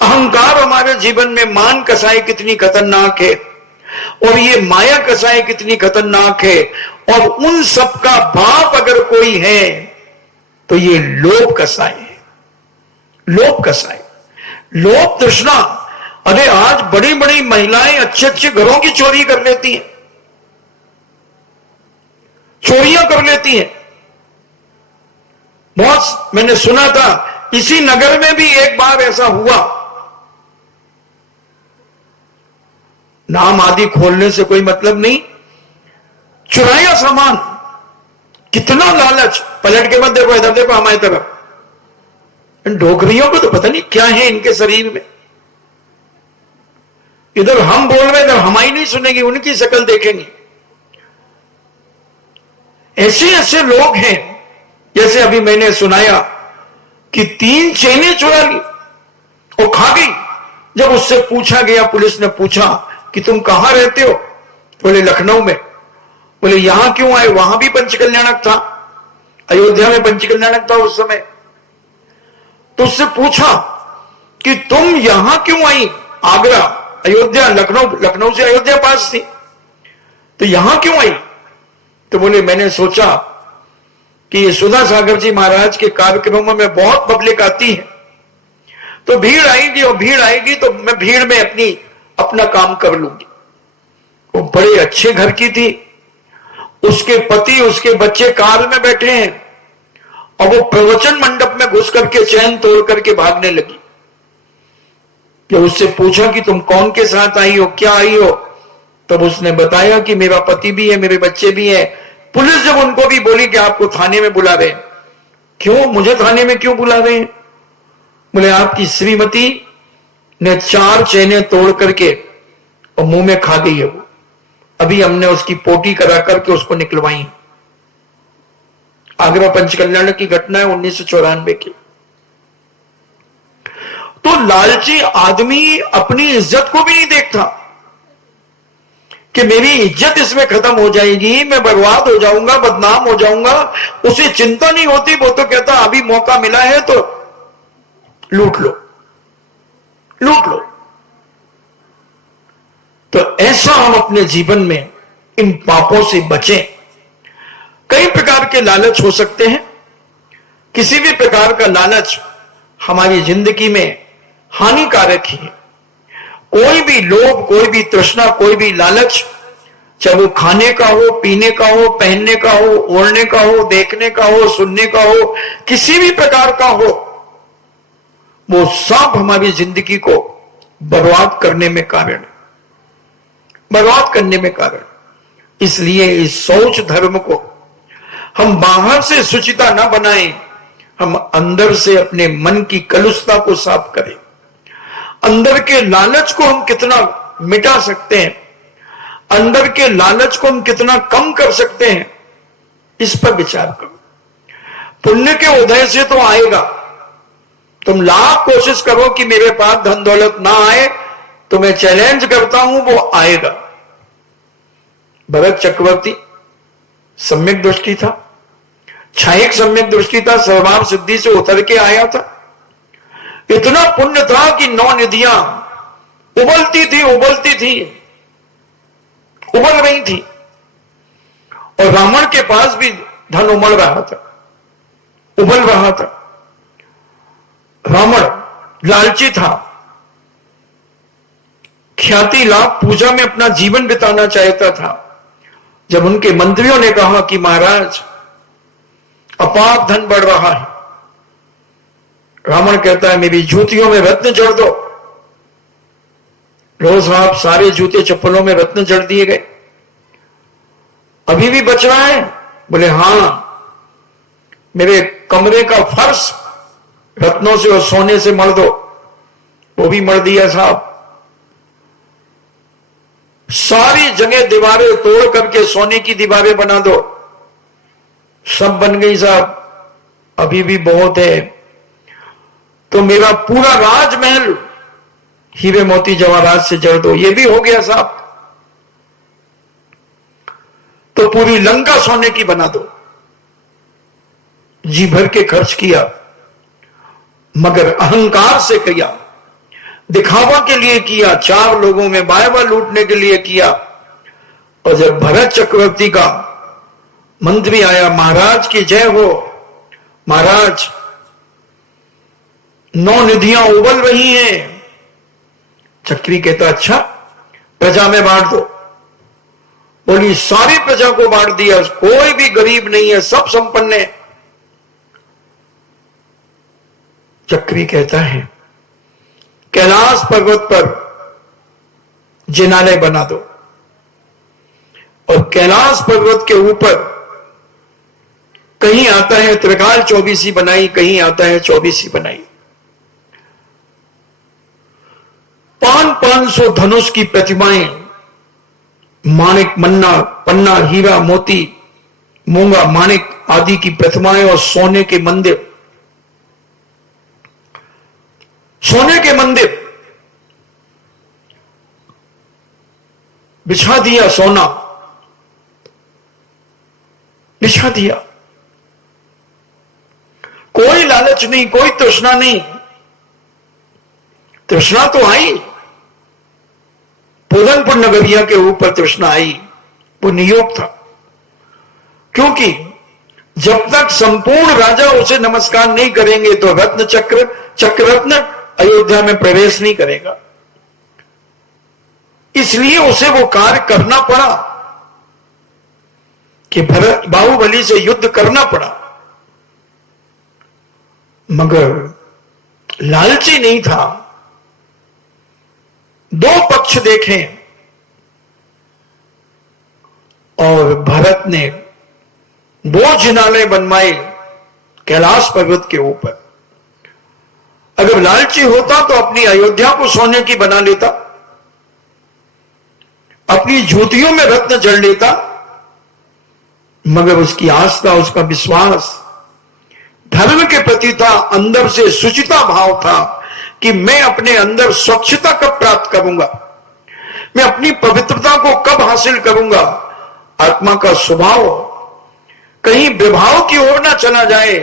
अहंकार हमारे जीवन में मान कसाई कितनी खतरनाक है, और ये माया कसाई कितनी खतरनाक है, और उन सब का बाप अगर कोई है तो ये लोभ कसाई है। लोभ कसाई, लोभ तृष्णा। अरे आज बड़ी बड़ी महिलाएं अच्छे अच्छे घरों की चोरी कर लेती हैं, चोरियां कर लेती हैं। बहुत मैंने सुना था, इसी नगर में भी एक बार ऐसा हुआ। नाम आदि खोलने से कोई मतलब नहीं, चुराया सामान, कितना लालच। पलट के मत देखो, इधर देखो हमारी तरफ। इन डोकरियों को तो पता नहीं क्या है इनके शरीर में। इधर हम बोल रहे, इधर हमारी नहीं सुनेंगे, उनकी शक्ल देखेंगे। ऐसे ऐसे लोग हैं। जैसे अभी मैंने सुनाया कि 3 चेनें चुरा ली और खा गई। जब उससे पूछा गया, पुलिस ने पूछा कि तुम कहां रहते हो? बोले लखनऊ में। बोले यहां क्यों आए? वहां भी पंचकल्याणक था, अयोध्या में पंचकल्याणक था उस समय। तो उससे पूछा कि तुम यहां क्यों आई? आगरा, अयोध्या, लखनऊ, लखनऊ से अयोध्या पास थी, तो यहां क्यों आई? तो बोले मैंने सोचा कि ये सुधा सागर जी महाराज के कार्यक्रमों में बहुत पब्लिक आती है, तो भीड़ आएगी, और भीड़ आएगी तो मैं भीड़ में अपना काम कर लूंगी। वो बड़े अच्छे घर की थी, उसके पति उसके बच्चे कार में बैठे हैं, और वो प्रवचन मंडप में घुस करके चैन तोड़ करके भागने लगी। जब उससे पूछा कि तुम कौन के साथ आई हो, क्या आई हो? तब उसने बताया कि मेरा पति भी है, मेरे बच्चे भी हैं। पुलिस जब उनको भी बोली कि आपको थाने में बुला रहे, क्यों, मुझे थाने में क्यों बुला रहे हैं? बोले आपकी श्रीमती ने 4 चेनें तोड़ करके और मुंह में खा गई है वो, अभी हमने उसकी पोटी करा करके उसको निकलवाई। आगरा पंचकल्याण की घटना है 1994 की। तो लालची आदमी अपनी इज्जत को भी नहीं देखता कि मेरी इज्जत इसमें खत्म हो जाएगी, मैं बर्बाद हो जाऊंगा, बदनाम हो जाऊंगा, उसे चिंता नहीं होती। वो तो कहता अभी मौका मिला है तो लूट लो, लूट लो। तो ऐसा हम अपने जीवन में इन पापों से बचें। कई प्रकार के लालच हो सकते हैं। किसी भी प्रकार का लालच हमारी जिंदगी में हानिकारक ही है। कोई भी लोभ, कोई भी तृष्णा, कोई भी लालच, चाहे वो खाने का हो, पीने का हो, पहनने का हो, ओढ़ने का हो, देखने का हो, सुनने का हो, किसी भी प्रकार का हो, वो सब हमारी जिंदगी को बर्बाद करने में कारण, बर्बाद करने में कारण। इसलिए इस शौच धर्म को हम बाहर से शुचिता ना बनाएं, हम अंदर से अपने मन की कलुषता को साफ करें। अंदर के लालच को हम कितना मिटा सकते हैं, अंदर के लालच को हम कितना कम कर सकते हैं, इस पर विचार करो। पुण्य के उदय से तो आएगा। तुम लाख कोशिश करो कि मेरे पास धन दौलत ना आए, तो मैं चैलेंज करता हूं वो आएगा। भरत चक्रवर्ती सम्यक दृष्टि था, क्षायिक सम्यक दृष्टि था, सर्वाम सिद्धि से उतर के आया था। इतना पुण्य था कि 9 नदियां उबलती थी, उबलती थी, उबल रही थी, और रावण के पास भी धन उमड़ रहा था, उबल रहा था। रावण लालची था, ख्याति लाभ पूजा में अपना जीवन बिताना चाहता था। जब उनके मंत्रियों ने कहा कि महाराज अपार धन बढ़ रहा है, रावण कहता है मेरी जूतियों में रत्न जड़ दो। रोज आप सारे जूते चप्पलों में रत्न जड़ दिए गए, अभी भी बच रहा है? बोले हां, मेरे कमरे का फर्श रत्नों से और सोने से मढ़ दो। वो भी मढ़ दिया साहब। सारी जगह दीवारें तोड़ करके सोने की दीवारें बना दो, सब बन गई साहब, अभी भी बहुत है। तो मेरा पूरा राजमहल हीरे मोती जवाहरात से जड़ दो, ये भी हो गया साहब। तो पूरी लंका सोने की बना दो। जी भर के खर्च किया, मगर अहंकार से किया, दिखावा के लिए किया, 4 लोगों में वायवा लूटने के लिए किया। और जब भरत चक्रवर्ती का मंत्री आया, महाराज की जय हो, महाराज 9 नदियां उबल रही हैं। चक्री कहता अच्छा प्रजा में बांट दो। बोली सारी प्रजा को बांट दिया, कोई भी गरीब नहीं है, सब संपन्न है। चक्री कहता है कैलाश पर्वत पर जिनालय बना दो, और कैलाश पर्वत के ऊपर कहीं आता है त्रिकाल 24 बनाई, कहीं आता है 24 बनाई। 500 धनुष की प्रतिमाएं, माणिक, मन्ना, पन्ना, हीरा, मोती, मूंगा, माणिक आदि की प्रतिमाएं, और सोने के मंदिर, सोने के मंदिर बिछा दिया, सोना बिछा दिया। कोई लालच नहीं, कोई तृष्णा नहीं। तृष्णा तो आई, पूरनपुर नगरिया के ऊपर तृष्णा आई, वो नियोग था। क्योंकि जब तक संपूर्ण राजा उसे नमस्कार नहीं करेंगे तो रत्न चक्ररत्न अयोध्या में प्रवेश नहीं करेगा। इसलिए उसे वो कार्य करना पड़ा कि बाहुबली से युद्ध करना पड़ा, मगर लालची नहीं था। 2 पक्ष देखें, और भरत ने भोजनालय बनवाए कैलाश पर्वत के ऊपर। अगर लालची होता तो अपनी अयोध्या को सोने की बना लेता, अपनी ज्योतियों में रत्न जड़ लेता, मगर उसकी आस्था, उसका विश्वास धर्म के प्रति था, अंदर से शुचिता भाव था कि मैं अपने अंदर स्वच्छता कब प्राप्त करूंगा, मैं अपनी पवित्रता को कब हासिल करूंगा, आत्मा का स्वभाव कहीं विभाव की ओर ना चला जाए,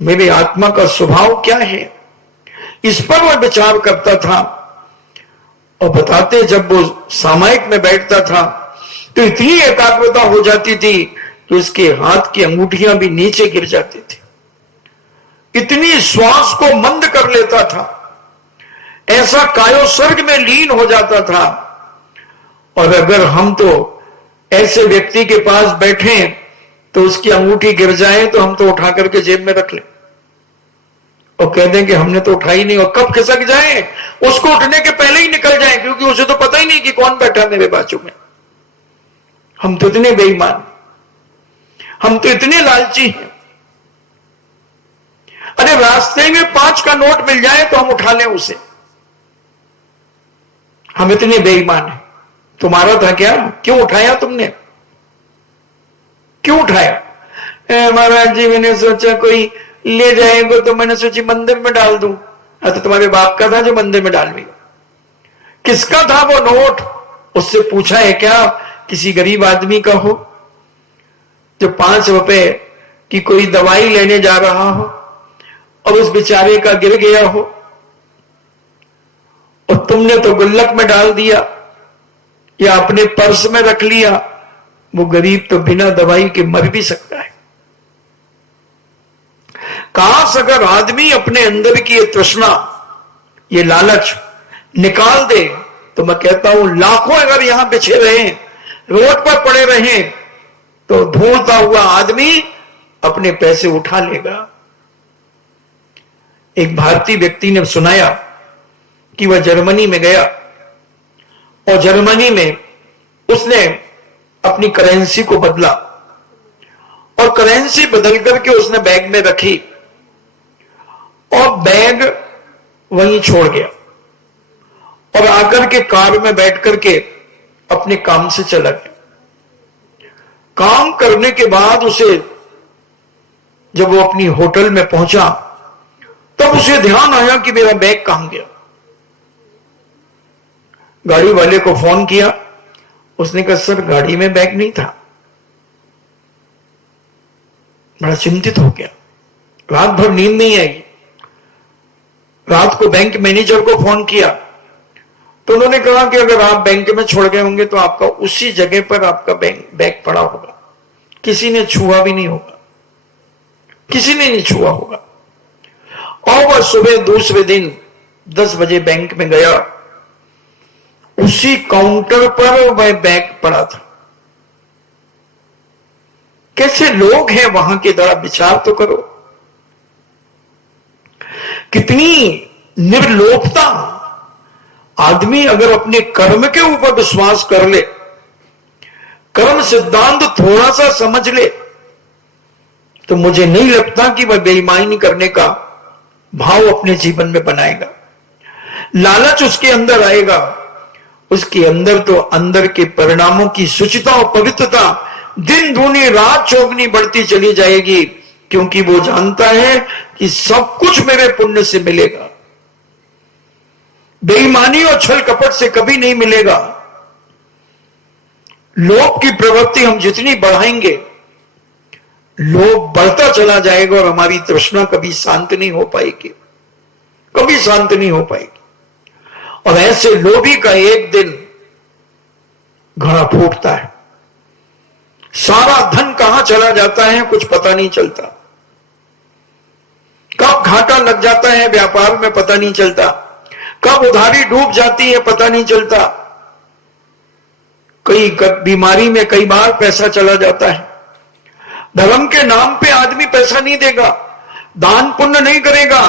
मेरे आत्मा का स्वभाव क्या है, इस पर वह विचार करता था। और बताते, जब वो सामायिक में बैठता था तो इतनी एकाग्रता हो जाती थी कि उसके हाथ की अंगूठियां भी नीचे गिर जाती थी, इतनी श्वास को मंद कर लेता था, ऐसा कायोसर्ग में लीन हो जाता था। और अगर हम तो ऐसे व्यक्ति के पास बैठे तो उसकी अंगूठी गिर जाए तो हम तो उठा करके जेब में रख लें और कह दें कि हमने तो उठाई नहीं, और कब खिसक जाए उसको उठने के पहले ही निकल जाए, क्योंकि उसे तो पता ही नहीं कि कौन बैठा मेरे बाजू में। हम तो इतने बेईमान, हम तो इतने लालची हैं। अरे रास्ते में 5 का नोट मिल जाए तो हम उठा लें उसे, हम इतने बेईमान हैं। तुम्हारा था क्या? क्यों उठाया तुमने? क्यों उठाया? महाराज जी मैंने सोचा कोई ले जाएगा तो मैंने सोची मंदिर में डाल दूं। तो तुम्हारे बाप का था जो मंदिर में डाल दिया। किसका था वो नोट? उससे पूछा है क्या? किसी गरीब आदमी का हो जो 5 रुपए की कोई दवाई लेने जा रहा हो और उस बेचारे का गिर गया हो और तुमने तो गुल्लक में डाल दिया या अपने पर्स में रख लिया। वो गरीब तो बिना दवाई के मर भी सकता है। काश अगर आदमी अपने अंदर की ये तृष्णा, ये लालच निकाल दे तो मैं कहता हूं लाखों अगर यहां बिछे रहे, रोड पर पड़े रहे, तो ढूंढता हुआ आदमी अपने पैसे उठा लेगा। एक भारतीय व्यक्ति ने सुनाया कि वह जर्मनी में गया और जर्मनी में उसने अपनी करेंसी को बदला और करेंसी बदल करके उसने बैग में रखी और बैग वहीं छोड़ गया और आकर के कार में बैठ करके अपने काम से चला गया। काम करने के बाद उसे, जब वो अपनी होटल में पहुंचा तब उसे ध्यान आया कि मेरा बैग कहां गया। गाड़ी वाले को फोन किया, उसने कहा सर गाड़ी में बैग नहीं था। बड़ा चिंतित हो गया, रात भर नींद नहीं आई। रात को बैंक मैनेजर को फोन किया तो उन्होंने कहा कि अगर आप बैंक में छोड़ गए होंगे तो आपका उसी जगह पर आपका बैग पड़ा होगा, किसी ने छुआ भी नहीं होगा, किसी ने नहीं छुआ होगा। और वह सुबह दूसरे दिन 10 बजे बैंक में गया, उसी काउंटर पर वह बैग पड़ा था। कैसे लोग हैं वहां के, जरा विचार तो करो। कितनी निर्लोभता। आदमी अगर अपने कर्म के ऊपर विश्वास कर ले, कर्म सिद्धांत थोड़ा सा समझ ले, तो मुझे नहीं लगता कि वह बेईमानी करने का भाव अपने जीवन में बनाएगा। लालच उसके अंदर आएगा, उसके अंदर तो अंदर के परिणामों की शुचिता और पवित्रता दिन दूनी रात चौगनी बढ़ती चली जाएगी, क्योंकि वो जानता है कि सब कुछ मेरे पुण्य से मिलेगा, बेईमानी और छल कपट से कभी नहीं मिलेगा। लोभ की प्रवृत्ति हम जितनी बढ़ाएंगे, लोभ बढ़ता चला जाएगा और हमारी तृष्णा कभी शांत नहीं हो पाएगी, कभी शांत नहीं हो पाएगी। और ऐसे लोभी का एक दिन घड़ा फूटता है, सारा धन कहां चला जाता है कुछ पता नहीं चलता, कब घाटा लग जाता है व्यापार में पता नहीं चलता, कब उधारी डूब जाती है पता नहीं चलता, कई बीमारी में कई बार पैसा चला जाता है। धर्म के नाम पे आदमी पैसा नहीं देगा, दान पुण्य नहीं करेगा,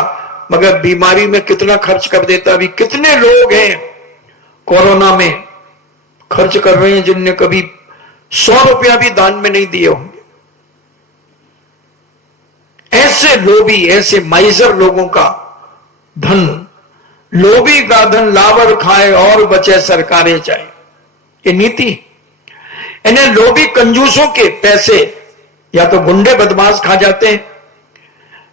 मगर बीमारी में कितना खर्च कर देता। अभी कितने लोग हैं कोरोना में खर्च कर रहे हैं जिनने कभी 100 रुपया भी दान में नहीं दिए होंगे। ऐसे लोभी, ऐसे माइजर लोगों का धन, लोभी का धन लावर खाए और बचे सरकारें जाए, ये नीति। इन्हें लोभी कंजूसों के पैसे या तो गुंडे बदमाश खा जाते हैं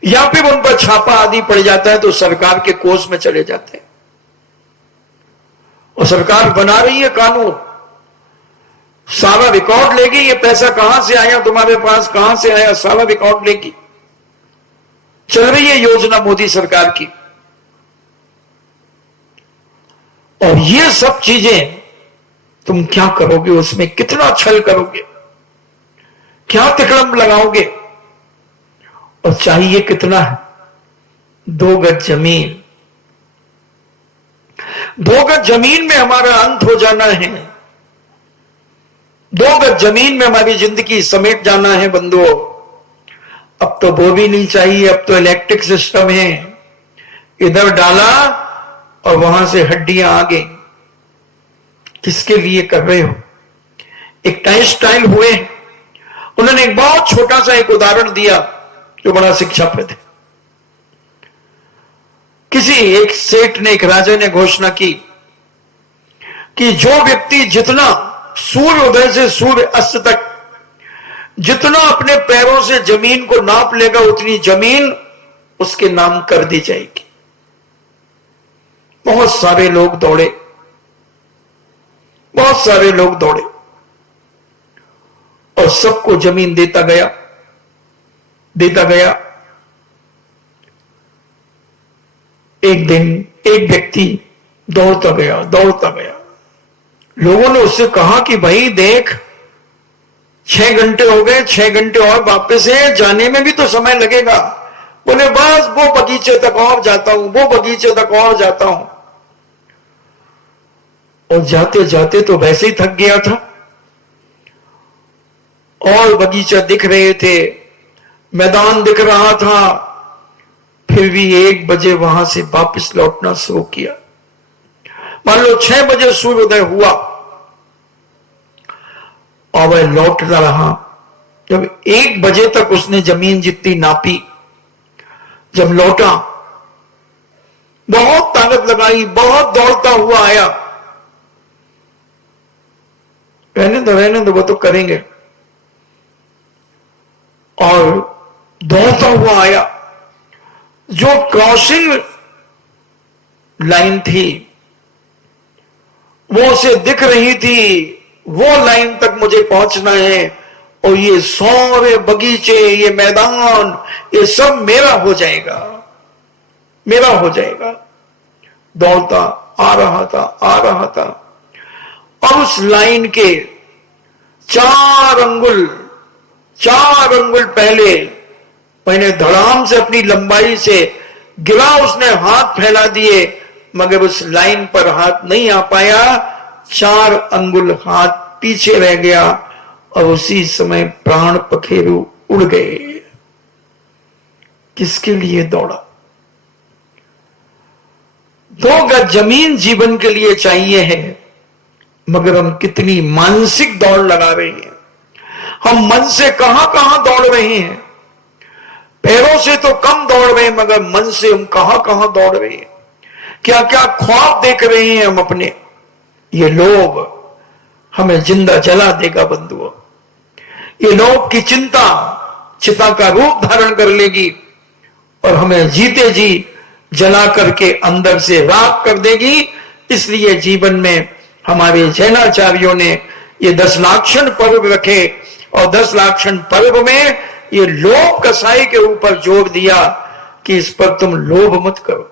या फिर उन पर छापा आदि पड़ जाता है तो सरकार के कोष में चले जाते हैं। और सरकार बना रही है कानून, सारा रिकॉर्ड लेगी, ये पैसा कहां से आया तुम्हारे पास, कहां से आया, सारा रिकॉर्ड लेगी। चल रही है योजना मोदी सरकार की। और ये सब चीजें तुम क्या करोगे, उसमें कितना छल करोगे, क्या तिकड़म लगाओगे, और चाहिए कितना है? 2 गज जमीन। 2 गज जमीन में हमारा अंत हो जाना है। 2 गज जमीन में हमारी जिंदगी समेट जाना है बंधुओं। अब तो वो भी नहीं चाहिए, अब तो इलेक्ट्रिक सिस्टम है, इधर डाला और वहां से हड्डियां आ गई। किसके लिए कर रहे हो? एक टाइल हुए, उन्होंने एक बहुत छोटा सा एक उदाहरण दिया जो बड़ा शिक्षाप्रद है। किसी एक सेठ ने, एक राजा ने घोषणा की कि जो व्यक्ति जितना सूर्य उदय से सूर्य अस्त तक जितना अपने पैरों से जमीन को नाप लेगा उतनी जमीन उसके नाम कर दी जाएगी। बहुत सारे लोग दौड़े, बहुत सारे लोग दौड़े और सबको जमीन देता गया, देता गया। एक दिन एक व्यक्ति दौड़ता गया, दौड़ता गया। लोगों ने उससे कहा कि भाई देख, 6 घंटे हो गए, 6 घंटे और वापस है, जाने में भी तो समय लगेगा। बोले बस वो बगीचे तक और जाता हूं, वो बगीचे तक और जाता हूं। और जाते जाते तो वैसे ही थक गया था, और बगीचा दिख रहे थे, मैदान दिख रहा था, फिर भी 1 बजे वहां से वापस लौटना शुरू किया। मान लो 6 बजे सूर्योदय हुआ और वह लौटता रहा। जब 1 बजे तक उसने जमीन जितनी नापी, जब लौटा बहुत ताकत लगाई, बहुत दौड़ता हुआ आया। रहने दो वो तो करेंगे। और दौड़ता हुआ आया, जो क्रॉसिंग लाइन थी वो उसे दिख रही थी, वो लाइन तक मुझे पहुंचना है और ये सारे बगीचे, ये मैदान, ये सब मेरा हो जाएगा, मेरा हो जाएगा। दौड़ता आ रहा था, आ रहा था, और उस लाइन के 4 अंगुल पहले मैंने धड़ाम से अपनी लंबाई से गिरा, उसने हाथ फैला दिए, मगर उस लाइन पर हाथ नहीं आ पाया। 4 अंगुल हाथ पीछे रह गया और उसी समय प्राण पखेरु उड़ गए। किसके लिए दौड़ा? 2 गज जमीन जीवन के लिए चाहिए है, मगर हम कितनी मानसिक दौड़ लगा रहे हैं। हम मन से कहां कहां दौड़ रहे हैं, पैरों से तो कम दौड़ रहे हैं, मगर मन से हम कहां कहां दौड़ रहे हैं। क्या क्या ख्वाब देख रहे हैं हम अपने। ये लोभ हमें जिंदा जला देगा बंधुओं। ये लोभ की चिता का रूप धारण कर लेगी और हमें जीते जी जला करके अंदर से राख कर देगी। इसलिए जीवन में हमारे जैनाचार्यों ने ये 10 लाक्षण पर्व रखे और 10 लाक्षण पर्व में ये लोभ कसाई के ऊपर जोर दिया कि इस पर तुम लोभ मत करो,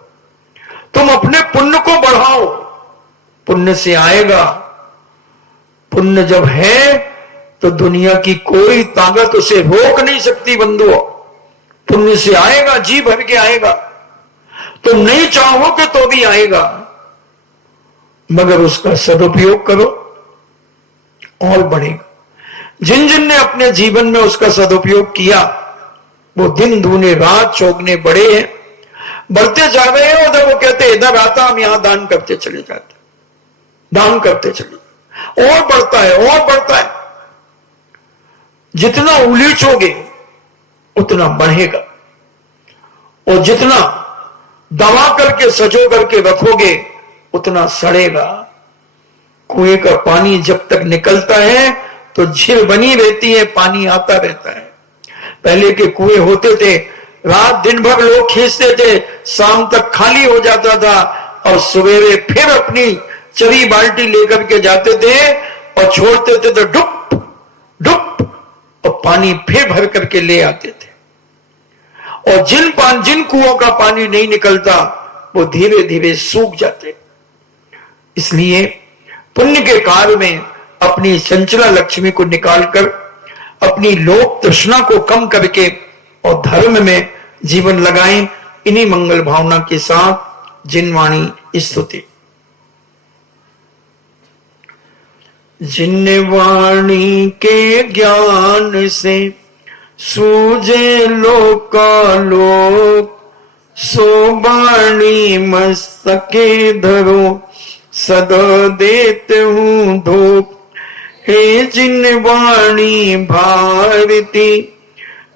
तुम अपने पुण्य को बढ़ाओ, पुण्य से आएगा। पुण्य जब है तो दुनिया की कोई ताकत उसे रोक नहीं सकती बंधुओं। पुण्य से आएगा, जी भर के आएगा, तुम नहीं चाहोगे तो भी आएगा, मगर उसका सदुपयोग करो और बढ़ेगा। जिन जिन ने अपने जीवन में उसका सदुपयोग किया वो दिन दूने रात चौगने बढ़े हैं, बढ़ते जा रहे हैं। उधर वो कहते इधर आता, हम यहां दान करते चले जाते, दान करते चले, और बढ़ता है और बढ़ता है। जितना उलीचोगे उतना बढ़ेगा, और जितना दबा करके सजो करके रखोगे उतना सड़ेगा। कुएं का पानी जब तक निकलता है तो झील बनी रहती है, पानी आता रहता है। पहले के कुएं होते थे, रात दिन भर लोग खींचते थे, शाम तक खाली हो जाता था, और सवेरे फिर अपनी चरी बाल्टी लेकर के जाते थे और छोड़ते थे तो डुप डुप, और पानी फिर भर करके ले आते थे। और जिन कुओं का पानी नहीं निकलता वो धीरे धीरे सूख जाते। इसलिए पुण्य के कार्य में अपनी चंचला लक्ष्मी को निकालकर अपनी लोक तृष्णा को कम करके और धर्म में जीवन लगाएं। इन्हीं मंगल भावना के साथ जिनवाणी स्तुति। जिनवाणी के ज्ञान से सूझे लोकालोक, सो वाणी मस्तके धरो सदा देते हूं धूप। हे जिनवाणी भारती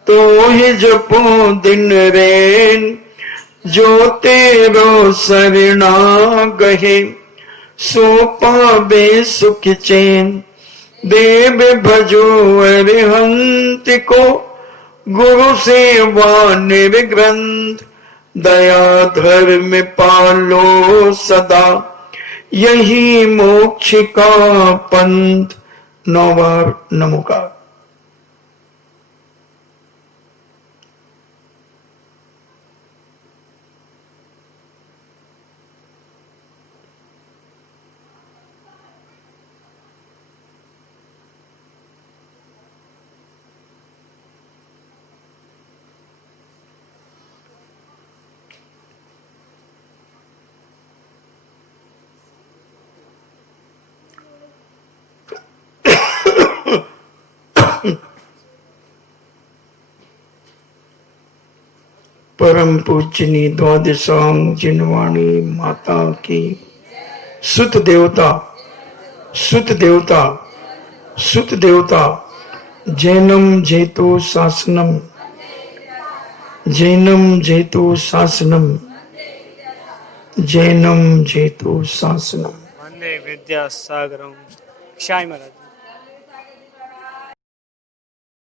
तो ही जपो दिन रैन, जो तेरो शरणा गहे सो पावे सुख चैन। देव भजो अरिहंत को गुरु सेवा निर्ग्रंथ, दया धर्म पालो सदा यही मोक्ष का पंथ। 9 बार नमोकार। परम पूजनी द्वादशांग जिनवाणी माता की सुत देवता सुत देवता सुत देवता जैनम जेतो शासनम जैनम जेतो शासनम जैनम जेतो शासनम। वंदे विद्यासागरम। क्षाय महाराज।